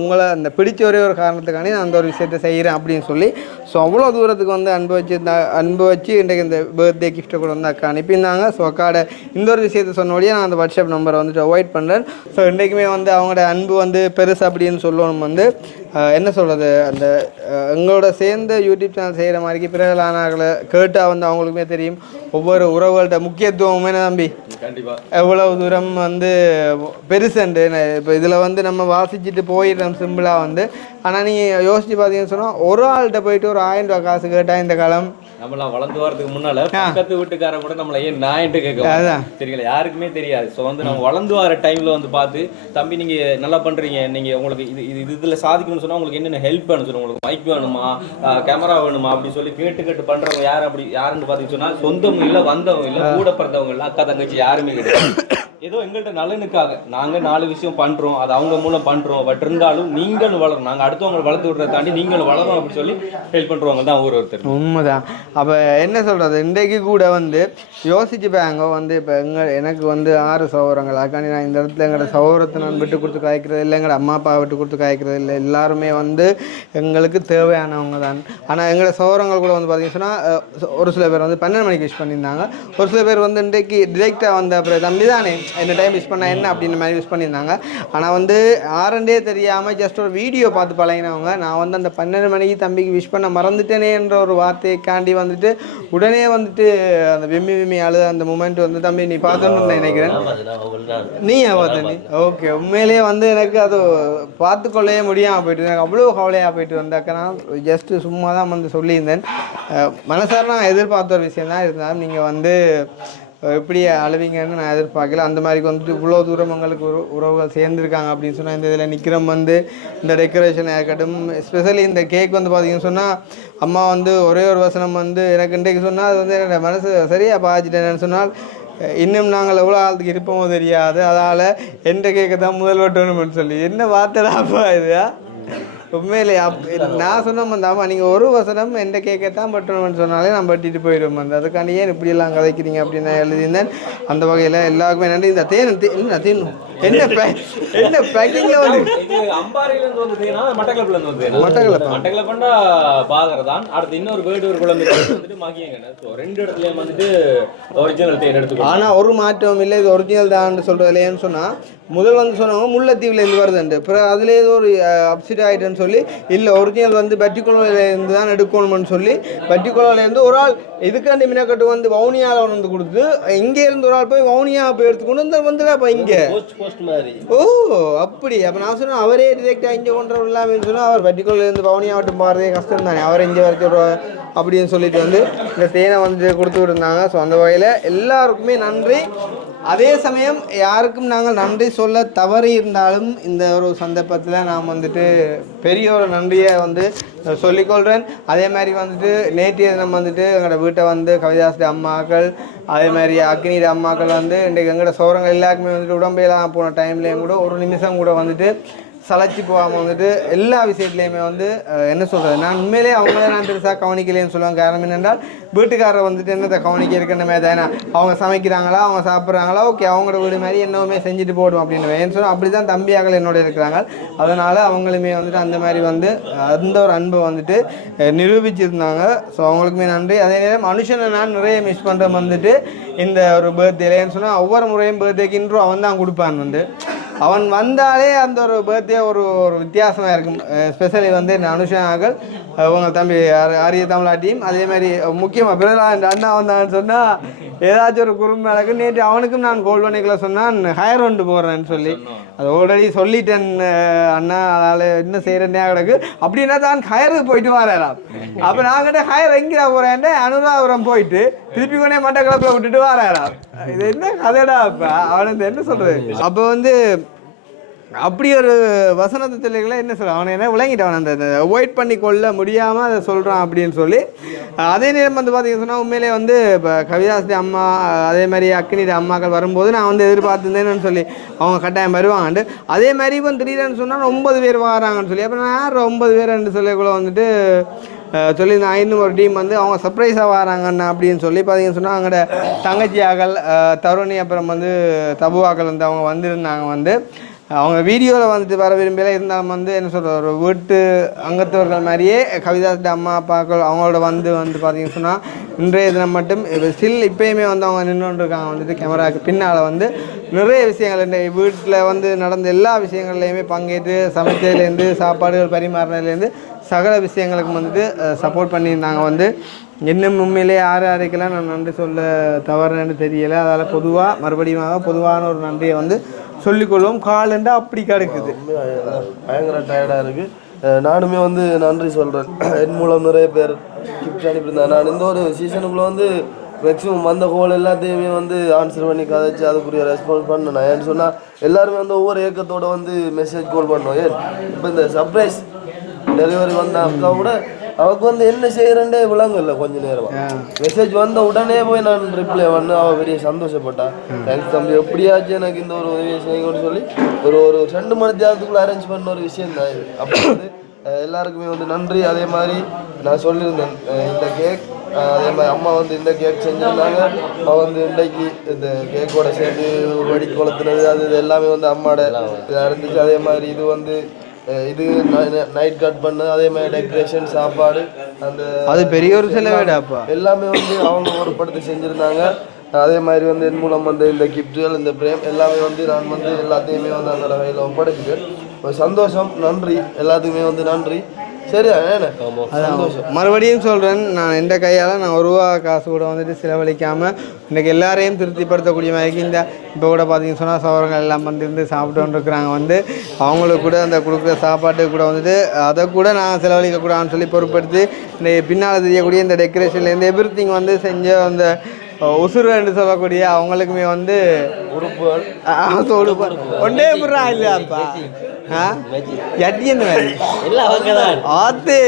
உங்களை அந்த பிடிச்ச ஒரே ஒரு காரணத்துக்காண்டி நான் அந்த ஒரு விஷயத்தை செய்கிறேன் அப்படின்னு சொல்லி. ஸோ அவ்வளோ தூரத்துக்கு வந்து அன்பு வச்சு இன்றைக்கு இந்த பர்த்டே கிஃப்ட்டை கூட வந்து அக்கா அனுப்பியிருந்தாங்க. ஸோ அக்காட இந்த ஒரு விஷயத்தை சொன்னபடியே நான் அந்த வாட்ஸ்அப் நம்பரை வந்துட்டு அவாய்ட் பண்ணுறேன். ஸோ இன்றைக்குமே வந்து அவங்களோட அன்பு வந்து பெருசு அப்படின்னு சொல்லணும் வந்து என்ன சொல்கிறது அந்த எங்களோட சேர்ந்து யூடியூப் சேனல் செய்கிற மாதிரிக்கு பிறகுலானார்களை கேட்டால் வந்து அவங்களுக்குமே தெரியும் ஒவ்வொரு உறவுகள்கிட்ட முக்கியத்துவமே நம்பி கண்டிப்பாக எவ்வளவு தூரம் வந்து பெருசுண்டு. இப்போ இதில் வந்து நம்ம வாசிச்சுட்டு போயிடுறோம் சிம்பிளாக வந்து. ஆனால் நீங்கள் யோசிச்சு பார்த்தீங்கன்னு சொன்னால் ஒரு ஆள்கிட்ட போயிட்டு ஒரு 1000 ரூபா காசு கேட்டால் இந்த காலம் நம்மளாம் வளர்ந்து வரதுக்கு முன்னால பக்கத்து வீட்டுக்காரன் கூட நம்மள ஏன் நாயிட்டு கேட்க தெரியல, யாருக்குமே தெரியாது. ஸோ வந்து நம்ம வளர்ந்து வர டைம்ல வந்து பார்த்து தம்பி நீங்க நல்லா பண்றீங்க, நீங்க உங்களுக்கு இதுல சாதிக்கணும்னு சொன்னா உங்களுக்கு என்னென்ன ஹெல்ப் வேணும் சொன்னா உங்களுக்கு மைக் வேணுமா கேமரா வேணுமா அப்படின்னு சொல்லி கேட்டு பண்றவங்க யாருன்னு பாத்தீங்கன்னு சொன்னா சொந்தம் இல்லை வந்தவங்க இல்லை கூட பிறந்தவங்க இல்லை அக்கா தங்கச்சி யாருமே கிடையாது. ஏதோ எங்கள்கிட்ட நலனுக்காக நாங்கள் 4 விஷயம் பண்ணுறோம், அது அவங்க மூலம் பண்ணுறோம். பட் இருந்தாலும் நீங்களும் வளரும், நாங்கள் அடுத்தவங்களை வளர்த்து விடுறத தாண்டி நீங்களும் வளரும் அப்படின்னு சொல்லி ஹெல்ப் பண்ணுறவங்க தான் ஒருத்தர். உண்மைதான். அப்போ என்ன சொல்கிறது இன்றைக்கு கூட வந்து யோசிச்சுப்பாங்க வந்து இப்போ எனக்கு வந்து 6 சகோதரங்கள் அதுக்காண்டி நான் இந்த இடத்துல எங்களோட சகோதரத்தை நான் விட்டு கொடுத்து காய்க்கிறது இல்லை, எங்களோட அம்மா அப்பா விட்டு கொடுத்து காய்க்கிறது இல்லை, எல்லாருமே வந்து எங்களுக்கு தேவையானவங்க தான். ஆனால் எங்களோட சகோதரங்கள் கூட வந்து பார்த்தீங்கன்னு சொன்னால் ஒரு சில பேர் வந்து 12 மணிக்கு விஷ் பண்ணியிருந்தாங்க, ஒரு சில பேர் வந்து இன்றைக்கு டிரெக்டாக வந்து அப்புறம் தம்பி தானே இந்த டைம் விஷ் பண்ண என்ன அப்படின்ற மாதிரி விஷ் பண்ணியிருந்தாங்க. ஆனால் வந்து ஆரண்டே தெரியாமல் ஜஸ்ட் ஒரு வீடியோ பார்த்து பழகினவங்க. நான் வந்து அந்த 12 மணிக்கு தம்பிக்கு விஷ் பண்ண மறந்துட்டேனே என்ற ஒரு வார்த்தைக்காண்டி வந்துட்டு உடனே வந்துட்டு அந்த விம்மி அழுத அந்த மூமெண்ட் வந்து தம்பி நீ பார்த்துன்னு நினைக்கிறேன். நீயா பார்த்த நீ ஓகே. உண்மையிலேயே வந்து எனக்கு அது பார்த்து கொள்ளவே முடியாமல் போயிட்டு எனக்கு அவ்வளோ கவலையாக போயிட்டு வந்தாக்க நான் ஜஸ்ட்டு சும்மா தான் வந்து சொல்லியிருந்தேன். மனசார நான் எதிர்பார்த்த ஒரு விஷயம் தான் இருந்தாலும் நீங்கள் வந்து எப்படி அழுவீங்கன்னு நான் எதிர்பார்க்கல. அந்த மாதிரி வந்துட்டு இவ்வளோ தூரம் உங்களுக்கு உறவுகள் சேர்ந்துருக்காங்க அப்படின்னு சொன்னால் இந்த இதில் நிற்கிறோம் வந்து இந்த டெக்கரேஷன் இருக்கட்டும், எஸ்பெஷலி இந்த கேக் வந்து பார்த்தீங்கன்னு சொன்னால் அம்மா வந்து ஒரே ஒரு வசனம் வந்து எனக்கு இன்றைக்கு சொன்னால் அது வந்து என்னோட மனசு சரியாக பாதிச்சிட்டேன்னு சொன்னால் இன்னும் நாங்கள் எவ்வளோ ஆளுக்கு இருப்போமோ தெரியாது, அதனால் எந்த கேக்கை தான் முதல் வெட்டணும்னு சொல்லி என்ன வார்த்தைடாப்பா இதுயா உண்மையிலே நான் சொன்னோம் அந்த ஆமாம் நீங்கள் ஒரு வசனம் எந்த கேட்கத்தான் பட்டணும்னு சொன்னாலே நான் பட்டிட்டு போயிடுவோம் வந்து அதுக்காண்டி ஏன் இப்படியெல்லாம் கதைக்கிறீங்க அப்படின்னு நான் எழுதியிருந்தேன். அந்த வகையில் எல்லாருக்குமே நன்றி. இந்த தேன் என்ன பேக்கிங்கில் வந்து அம்பாறையிலேருந்து வந்ததுன்னா மட்டக்களப்புண்டா பாகரதான். அடுத்து இன்னொரு வேர்டு ஒரு குழந்தை வந்துட்டு மாக்கியங்க. ஸோ 2 இடத்துலையும் வந்துட்டு ஒரிஜினல் தேன் எடுத்துக்கோ. ஆனால் ஒரு மாற்றம் இல்லை, இது ஒரிஜினல் தான் சொல்கிறது. ஏன்னு சொன்னால் முதல் வந்து சொன்னவங்க முல்லைத்தீவுலேருந்து வருதுண்டு, அப்புறம் அதில் ஏதோ ஒரு அப்செட் ஆகிட்டேன்னு சொல்லி இல்லை ஒரிஜினல் வந்து பட்டிக்குளம்லேருந்து தான் எடுக்கணும்னு சொல்லி பட்டிக்குளம்லேருந்து ஒரு ஆள் இதுக்காண்டி மினக்கட்டு வந்து வவுனியாவில் வந்து கொடுத்து இங்கேருந்து ஒரு ஆள் போய் வவுனியா போய் எடுத்துக்கொண்டு வந்து அப்போ இங்கே ஓ அப்படி. அப்போ நான் சொன்னேன் அவரே டிரெக்டாக இங்கே கொண்டு வரலாமேன்னு சொன்னால் அவர் பட்டிக்குளம்லேருந்து வவுனியா விட்டு போகிறதே கஷ்டம் தானே, அவர் இங்கே வரைக்கும் அப்படின்னு சொல்லிட்டு வந்து இந்த தேனை வந்துட்டு கொடுத்து விட்டுருந்தாங்க. ஸோ அந்த வகையில் எல்லாருக்குமே நன்றி. அதே சமயம் யாருக்கும் நாங்கள் நன்றி சொல்ல தவறி இருந்தாலும் இந்த ஒரு சந்தர்ப்பத்தில் நான் வந்துட்டு பெரிய ஒரு நன்றியை வந்து சொல்லிக்கொள்கிறேன். அதே மாதிரி வந்துட்டு நேற்றைய தினம் வந்துட்டு எங்களோட வீட்டை வந்து கவிதாஸ்ரீ அம்மாக்கள் அதே மாதிரி அக்னியோட அம்மாக்கள் வந்து இன்றைக்கு எங்களோட சோரங்கள் எல்லாருக்குமே வந்துட்டு உடம்பையெல்லாம் போன டைம்லேயும் கூட ஒரு நிமிஷம் கூட வந்துட்டு சளைச்சி போகாமல் வந்துட்டு எல்லா விஷயத்துலையுமே வந்து என்ன சொல்கிறது, நான் உண்மையிலே அவங்களே நான் பெருசாக கவனிக்கலைன்னு சொல்லுவேன். காரணம் என்னென்றால் வீட்டுக்காரர் வந்துட்டு என்னத்தை கவனிக்க இருக்குன்ற மாதிரி தானே, அவங்க சமைக்கிறாங்களா அவங்க சாப்பிட்றாங்களா ஓகே அவங்களோட வீடு மாதிரி என்னவுமே செஞ்சுட்டு போடும் அப்படின்னு ஏன்னு சொன்னால் அப்படி தான் தம்பியாக்கள் என்னோட இருக்கிறாங்க. அதனால் அவங்களுமே வந்துட்டு அந்த மாதிரி வந்து அந்த ஒரு அன்பை வந்துட்டு நிரூபிச்சிருந்தாங்க. ஸோ அவங்களுக்குமே நன்றி. அதே நேரம் மனுஷனை நான் நிறைய மிஸ் பண்ணுறேன் வந்துட்டு இந்த ஒரு பர்த்டேலேன்னு சொன்னால் ஒவ்வொரு முறையும் பர்த்டேக்கு இன்ட்ரோ அவன் தான் கொடுப்பான். வந்து அவன் வந்தாலே அந்த ஒரு பர்த்டே ஒரு வித்தியாசமாக இருக்கும். ஸ்பெஷலி வந்து இந்த அனுஷாக்கள் அவங்க தம்பி ஆரிய தமிழாட்டியும் அதே மாதிரி முக்கியமாக பிறகு இந்த அண்ணா வந்தான்னு சொன்னால் ஏதாச்சும் ஒரு குறும்பு நடக்கும். நேற்று அவனுக்கும் நான் கோல் பண்ணிக்கல சொன்னான் ஹயர் ஒன்று போடுறேன்னு சொல்லி அது ஆல்ரெடி சொல்லிட்டேன் அண்ணா, அதனால் என்ன செய்கிறேன்னே கிடக்கு அப்படின்னா தான் ஹயருக்கு போயிட்டு வரலாம். அப்போ நாங்கிட்ட ஹயர் எங்கேயா போகிறேன்ட்டு அனுராபுரம் போயிட்டு திருப்பி கொண்டே மட்டக்களப்பில் விட்டுட்டு வரலாம். இது என்ன கதைடா அப்போ அவனுக்கு என்ன சொல்கிறது. அப்போ வந்து அப்படி ஒரு வசனத்தை தெரியல என்ன சொல்ல அவனை என்ன விளங்கிட்டான் அந்த அவாய்ட் பண்ணி கொள்ள முடியாமல் அதை சொல்கிறான் அப்படின்னு சொல்லி. அதே நேரம் வந்து பார்த்தீங்கன்னு சொன்னால் உண்மையிலே வந்து இப்போ கவிதாஸ்ரீ அம்மா அதே மாதிரி அக்னியோட அம்மாக்கள் வரும்போது நான் வந்து எதிர்பார்த்துருந்தேன்னு சொல்லி அவங்க கட்டாயம் வருவாங்கன்ட்டு. அதே மாதிரி இப்போ திடீர்னு சொன்னால் 9 பேர் வராங்கன்னு சொல்லி அப்போ நான் யார் 9 பேர்ன்னு சொல்லிக்குள்ள வந்துட்டு சொல்லி நான் இன்னும் ஒரு டீம் வந்து அவங்க சர்ப்ரைஸாக வராங்கண்ணா அப்படின்னு சொல்லி பார்த்தீங்கன்னு சொன்னால் அவங்களோட தங்கச்சியாக்கள் தருணி அப்புறம் வந்து தபுவாக்கள் வந்து அவங்க வந்திருந்தாங்க. வந்து அவங்க வீடியோவில் வந்துட்டு வர விரும்பல இருந்தாலும் வந்து என்ன சொல்கிற ஒரு வீட்டு அங்கத்தவர்கள் மாதிரியே கவிதாஸ்ரீ அம்மா அப்பாக்கள் அவங்களோட வந்து பார்த்தீங்கன்னு சொன்னால் இன்றைய தினம் மட்டும் ஸ்டில் இப்போயுமே வந்து அவங்க நின்றுருக்காங்க வந்துட்டு கேமராவுக்கு பின்னால் வந்து நிறைய விஷயங்கள் இந்த வீட்டில் வந்து நடந்த எல்லா விஷயங்கள்லையுமே பங்கேற்று சமைச்சதுலேருந்து சாப்பாடுகள் பரிமாறினதுலேருந்து சகல விஷயங்களுக்கு வந்துட்டு சப்போர்ட் பண்ணியிருந்தாங்க. வந்து இன்னும் உண்மையிலே யாருக்கெல்லாம் நான் நன்றி சொல்ல தவறுன்னு தெரியலை. அதால் மறுபடியும் பொதுவான ஒரு நன்றியை வந்து சொல்லிக்கொள்வோம். காலண்டா அப்படி கிடக்குது, பயங்கர டயர்டாக இருக்குது. நானுமே வந்து நன்றி சொல்கிறேன். என் மூலம் நிறைய பேர் கிஃப்ட் அனுப்பியிருந்தேன். நான் இந்த ஒரு சீசனுக்குள்ளே வந்து மேக்ஸிமம் வந்த கோல் எல்லாத்தையுமே வந்து ஆன்சர் பண்ணி கதைச்சு அதுக்குரிய ரெஸ்பான்ஸ் பண்ணேன். ஏன்னு சொன்னால் எல்லாருமே வந்து ஒவ்வொரு ஏக்கத்தோடு வந்து மெசேஜ் கால் பண்ணோம். ஏன் இப்போ இந்த சர்ப்ரைஸ் டெலிவரி வந்த அக்கா கூட அவளுக்கு வந்து என்ன செய்கிறேன்டே விளங்கல. கொஞ்சம் நேரமாக மெசேஜ் வந்த உடனே போய் நான் ரிப்ளை பண்ண அவள் பெரிய சந்தோஷப்பட்டான். தேங்க்ஸ் தம்பி, எப்படியாச்சும் எனக்கு இந்த ஒரு உதவியை செய்யுங்கன்னு சொல்லி ஒரு 2 மணி நேரத்துக்குள்ளே அரேஞ்ச் பண்ண ஒரு விஷயம் தான் இது. அப்போ வந்து எல்லாருக்குமே வந்து நன்றி. அதே மாதிரி நான் சொல்லியிருந்தேன் இந்த கேக் அதே மாதிரி அம்மா வந்து இந்த கேக் செஞ்சுருந்தாங்க. அவள் வந்து இன்றைக்கு இந்த கேக்கோட சேர்ந்து வடி கொளுத்துனது அது இது எல்லாமே வந்து அம்மாவோட இதாக இருந்துச்சு. அதே மாதிரி இது வந்து இது நைட் கட் பண்ண அதே மாதிரி டெக்கரேஷன் சாப்பாடு அந்த அது பெரிய ஒரு செலவேடாப்பா எல்லாமே வந்து அவங்க ஒரு படத்தை செஞ்சுருந்தாங்க. அதே மாதிரி வந்து என் மூலம் வந்து இந்த கிஃப்ட்டுகள் இந்த பிரேம் எல்லாமே வந்து நான் வந்து எல்லாத்தையுமே வந்து அந்த வகையில் ஒப்படைச்சிட்டேன். ஒரு சந்தோஷம், நன்றி எல்லாத்துக்குமே வந்து நன்றி. சரியா சந்தோஷம். மறுபடியும் சொல்கிறேன், நான் எந்த கையால் நான் 1 ரூபா காசு கூட வந்துட்டு செலவழிக்காமல் இன்றைக்கு எல்லாரையும் திருப்திப்படுத்தக்கூடிய மாதிரி இந்த இப்போ கூட பார்த்தீங்கன்னு சொன்னால் சவரங்கள் எல்லாம் வந்துருந்து சாப்பிட்டு இருக்கிறாங்க. வந்து அவங்களுக்கு கூட அந்த கொடுக்குற சாப்பாட்டுக்கு கூட வந்துட்டு அதை கூட நான் செலவழிக்கக்கூடாதுன்னு சொல்லி பொறுப்படுத்தி இந்த பின்னால் தெரியக்கூடிய இந்த டெக்கரேஷன்லேருந்து எவ்ரிதிங் வந்து செஞ்ச அந்த உசுறு என்று சொல்லக்கூடிய அவங்களுக்குமே வந்து உறுப்புகள் ஒன்றே புறா இல்லையாப்பா எட்டி என்ன மாதிரி ஆத்து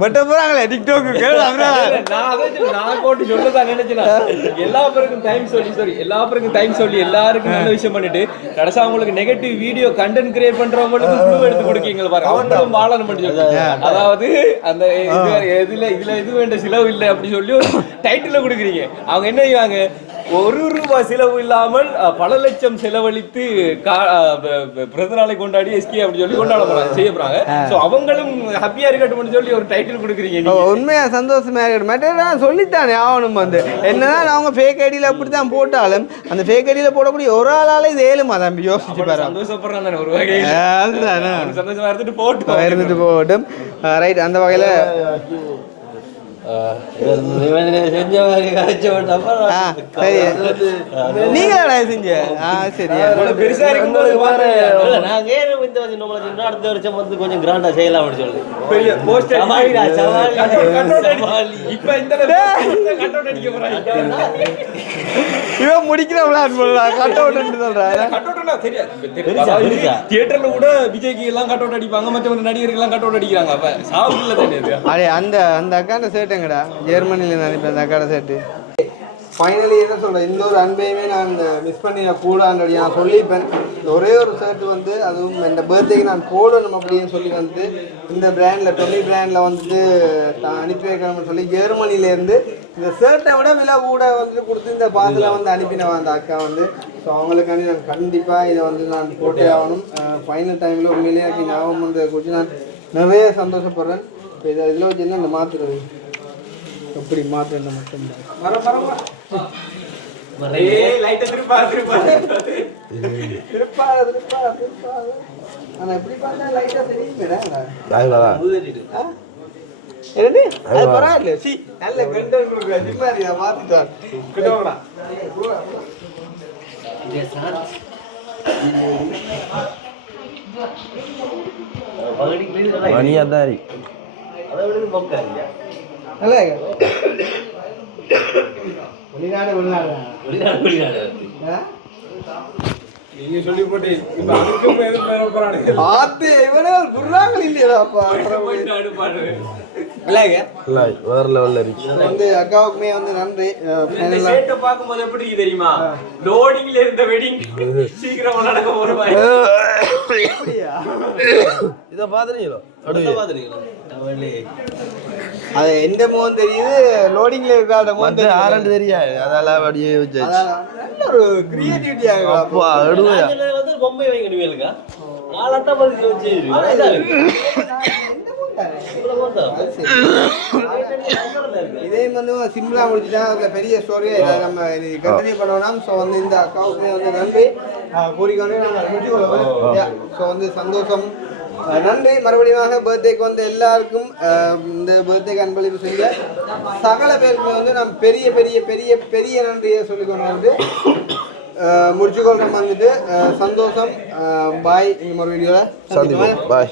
பட்ட போறாங்களே டிக்டாக்கு நான் போட்டு சொல்லதான் நினைச்சேன். எல்லா பேருக்கும் டைம் சொல்லி எல்லாருக்கும் நல்ல விஷயம் பண்ணிட்டு கடைசி அவங்களுக்கு நெகட்டிவ் வீடியோ கண்டென்ட் கிரியேட் பண்றவங்களுக்கு குழு எடுத்து கொடுக்கீங்க பாருங்க. அவங்களும் வாழணும் பண்ணி சொல்லுங்க. அதாவது அந்த இதுல இது வேண்ட செலவு இல்லை அப்படி சொல்லி ஒரு டைட்டில் கொடுக்குறீங்க. அவங்க என்ன செய்வாங்க, 1 ரூபாய் செலவு இல்லாமல் பல லட்சம் செலவழித்து பிறந்த நாளை கொண்டாடி எஸ்கே அப்படி சொல்லி கொண்டாட போறாங்க செய்ய போறாங்க. ஸோ அவங்களும் ஹாப்பியா இருக்கட்டும்னு சொல்லி ஒரு டைட்டில் கொடுக்குறீங்க. உண்மையா சந்தோஷமா இருக்கட்டும். மற்ற சொல்லித்தானே ஆகணும். வந்து என்னதான் அவங்க ஃபேக் ஐடியில் அப்படித்தான் போட்டாலும் அந்த ஃபேக் ஐடியில் போடக்கூடிய ஒரு ஆளால இது ஏழுமா தம்பி யோசிச்சு பாரு. சந்தோஷப்படுறாங்க தானே ஒரு வகையில், சந்தோஷமா இருந்துட்டு போகட்டும் ரைட். அந்த வகையில் செஞ்ச மாதிரி கரைச்ச விட்டப்ப சரி நீங்களா செஞ்ச சரியா பெருசா இருக்கும்போது நாங்க ஏன் இந்த வருஷம் நம்மள சொன்னா அடுத்த வருஷம் வந்து கொஞ்சம் கிராண்டா செய்யலாம் அப்படின்னு சொல்லி பெரிய போஸ்டர் சவாலி இப்ப இந்த கட்டவுட் அடிக்க போறாங்க. இவன் முடிக்கிற விளையாட்டு போடலாம் கட் அவுட் சொல்றாரு. கட்டவுட்னா தெரியாது. தியேட்டர்ல கூட விஜய்க்கு எல்லாம் கட்டவுட் அடிப்பாங்க, மற்ற நடிகருக்கு எல்லாம் கட்டவுட் அடிக்கிறாங்க. அப்ப சாவுல தானே அது. அடே அந்த அக்காண்ட சேட்டுங்கடா ஜெர்மனியில் நினைப்பேன் அந்த அக்காண்ட சேட்டு. ஃபைனலி என்ன சொல்கிறேன், இந்த ஒரு அன்பையுமே நான் மிஸ் பண்ணிட கூடாது நான் சொல்லியிருப்பேன். ஒரே ஒரு ஷர்ட் வந்து அதுவும் இந்த பர்த்டேக்கு நான் போடணும் அப்படின்னு சொல்லி வந்து இந்த பிராண்டில் டொமி பிராண்டில் வந்துட்டு அனுப்பி வைக்கணும்னு சொல்லி ஜெர்மனிலேருந்து இந்த ஷர்ட்டை விட விலை கூட வந்துட்டு கொடுத்து இந்த பாத்தில் வந்து அனுப்பினவன் அந்த அக்கா வந்து. ஸோ அவங்களுக்காண்டி நான் கண்டிப்பாக இதை வந்து நான் போட்டே ஆகணும். ஃபைனல் டைமில் உண்மையிலேயே எனக்கு ஞாபகம் வந்ததை குறித்து நான் நிறைய சந்தோஷப்படுறேன். இப்போ இதில் வச்சு என்ன மாற்றுறது, எப்படி மாற்றுறது மட்டும் ஆனா எப்படி பார்த்தா லைட்டா தெரியுமேடா. என்னது அது பரவாயில்ல. சி நல்ல கண்டென்ட் கொடுக்குற மாதிரி மாத்திட்டான். கிட்டோடா மணியாதாரி நல்லா வெளிநாடு வெளிநாடு நீங்க சொல்லி போட்டு இப்ப அதுக்கும் எதுவும் போறாங்க. ஆத்து இவனே புறாங்கள் இல்லையாப்பா. வேற லெவல்ல இருக்கு. வந்து அக்காவுக்குமே வந்து நன்றி. இந்த ஷர்ட் பாக்கும்போது எப்படி தெரியுமா, லோடிங்ல இருந்த வெட்டிங் சீக்கிரமா நடக்க போறோம். இத பாத்துறீங்களோ அது எந்த மோன் தெரியுது, லோடிங்ல இருக்காத மோன் தெரியுது. ஆரண்டு தெரியாது, அதெல்லாம் அப்படியே வச்சு நல்ல ஒரு கிரியேட்டிவிட்டியா அப்பா அடுவையா வந்து பொம்மை வைங்க நீங்களுக்கா ஆளாட்டா பதில் வச்சு இதே வந்து சிம்பிளா முடிச்சுட்டா பெரிய ஸ்டோரியா நம்ம கண்டினியூ பண்ணோம்னா. ஸோ வந்து இந்த அக்காவுக்குமே வந்து நன்றி கூறிக்கொண்டு நாங்கள் முடிச்சுக்கொள்வோம். ஸோ வந்து சந்தோஷம், நன்றி. மறுபடியும் பர்த்டேக்கு வந்து எல்லாருக்கும் இந்த பர்த்டேக்கு அன்பளிப்பு செஞ்ச சகல பேருக்குமே வந்து நான் பெரிய பெரிய பெரிய பெரிய நன்றியை சொல்லிக்கொண்டு வந்து முடிச்சுக்கொள்றோம். வந்துட்டு சந்தோஷம். பாய். இந்த ஒரு வீடியோவில் பாய்.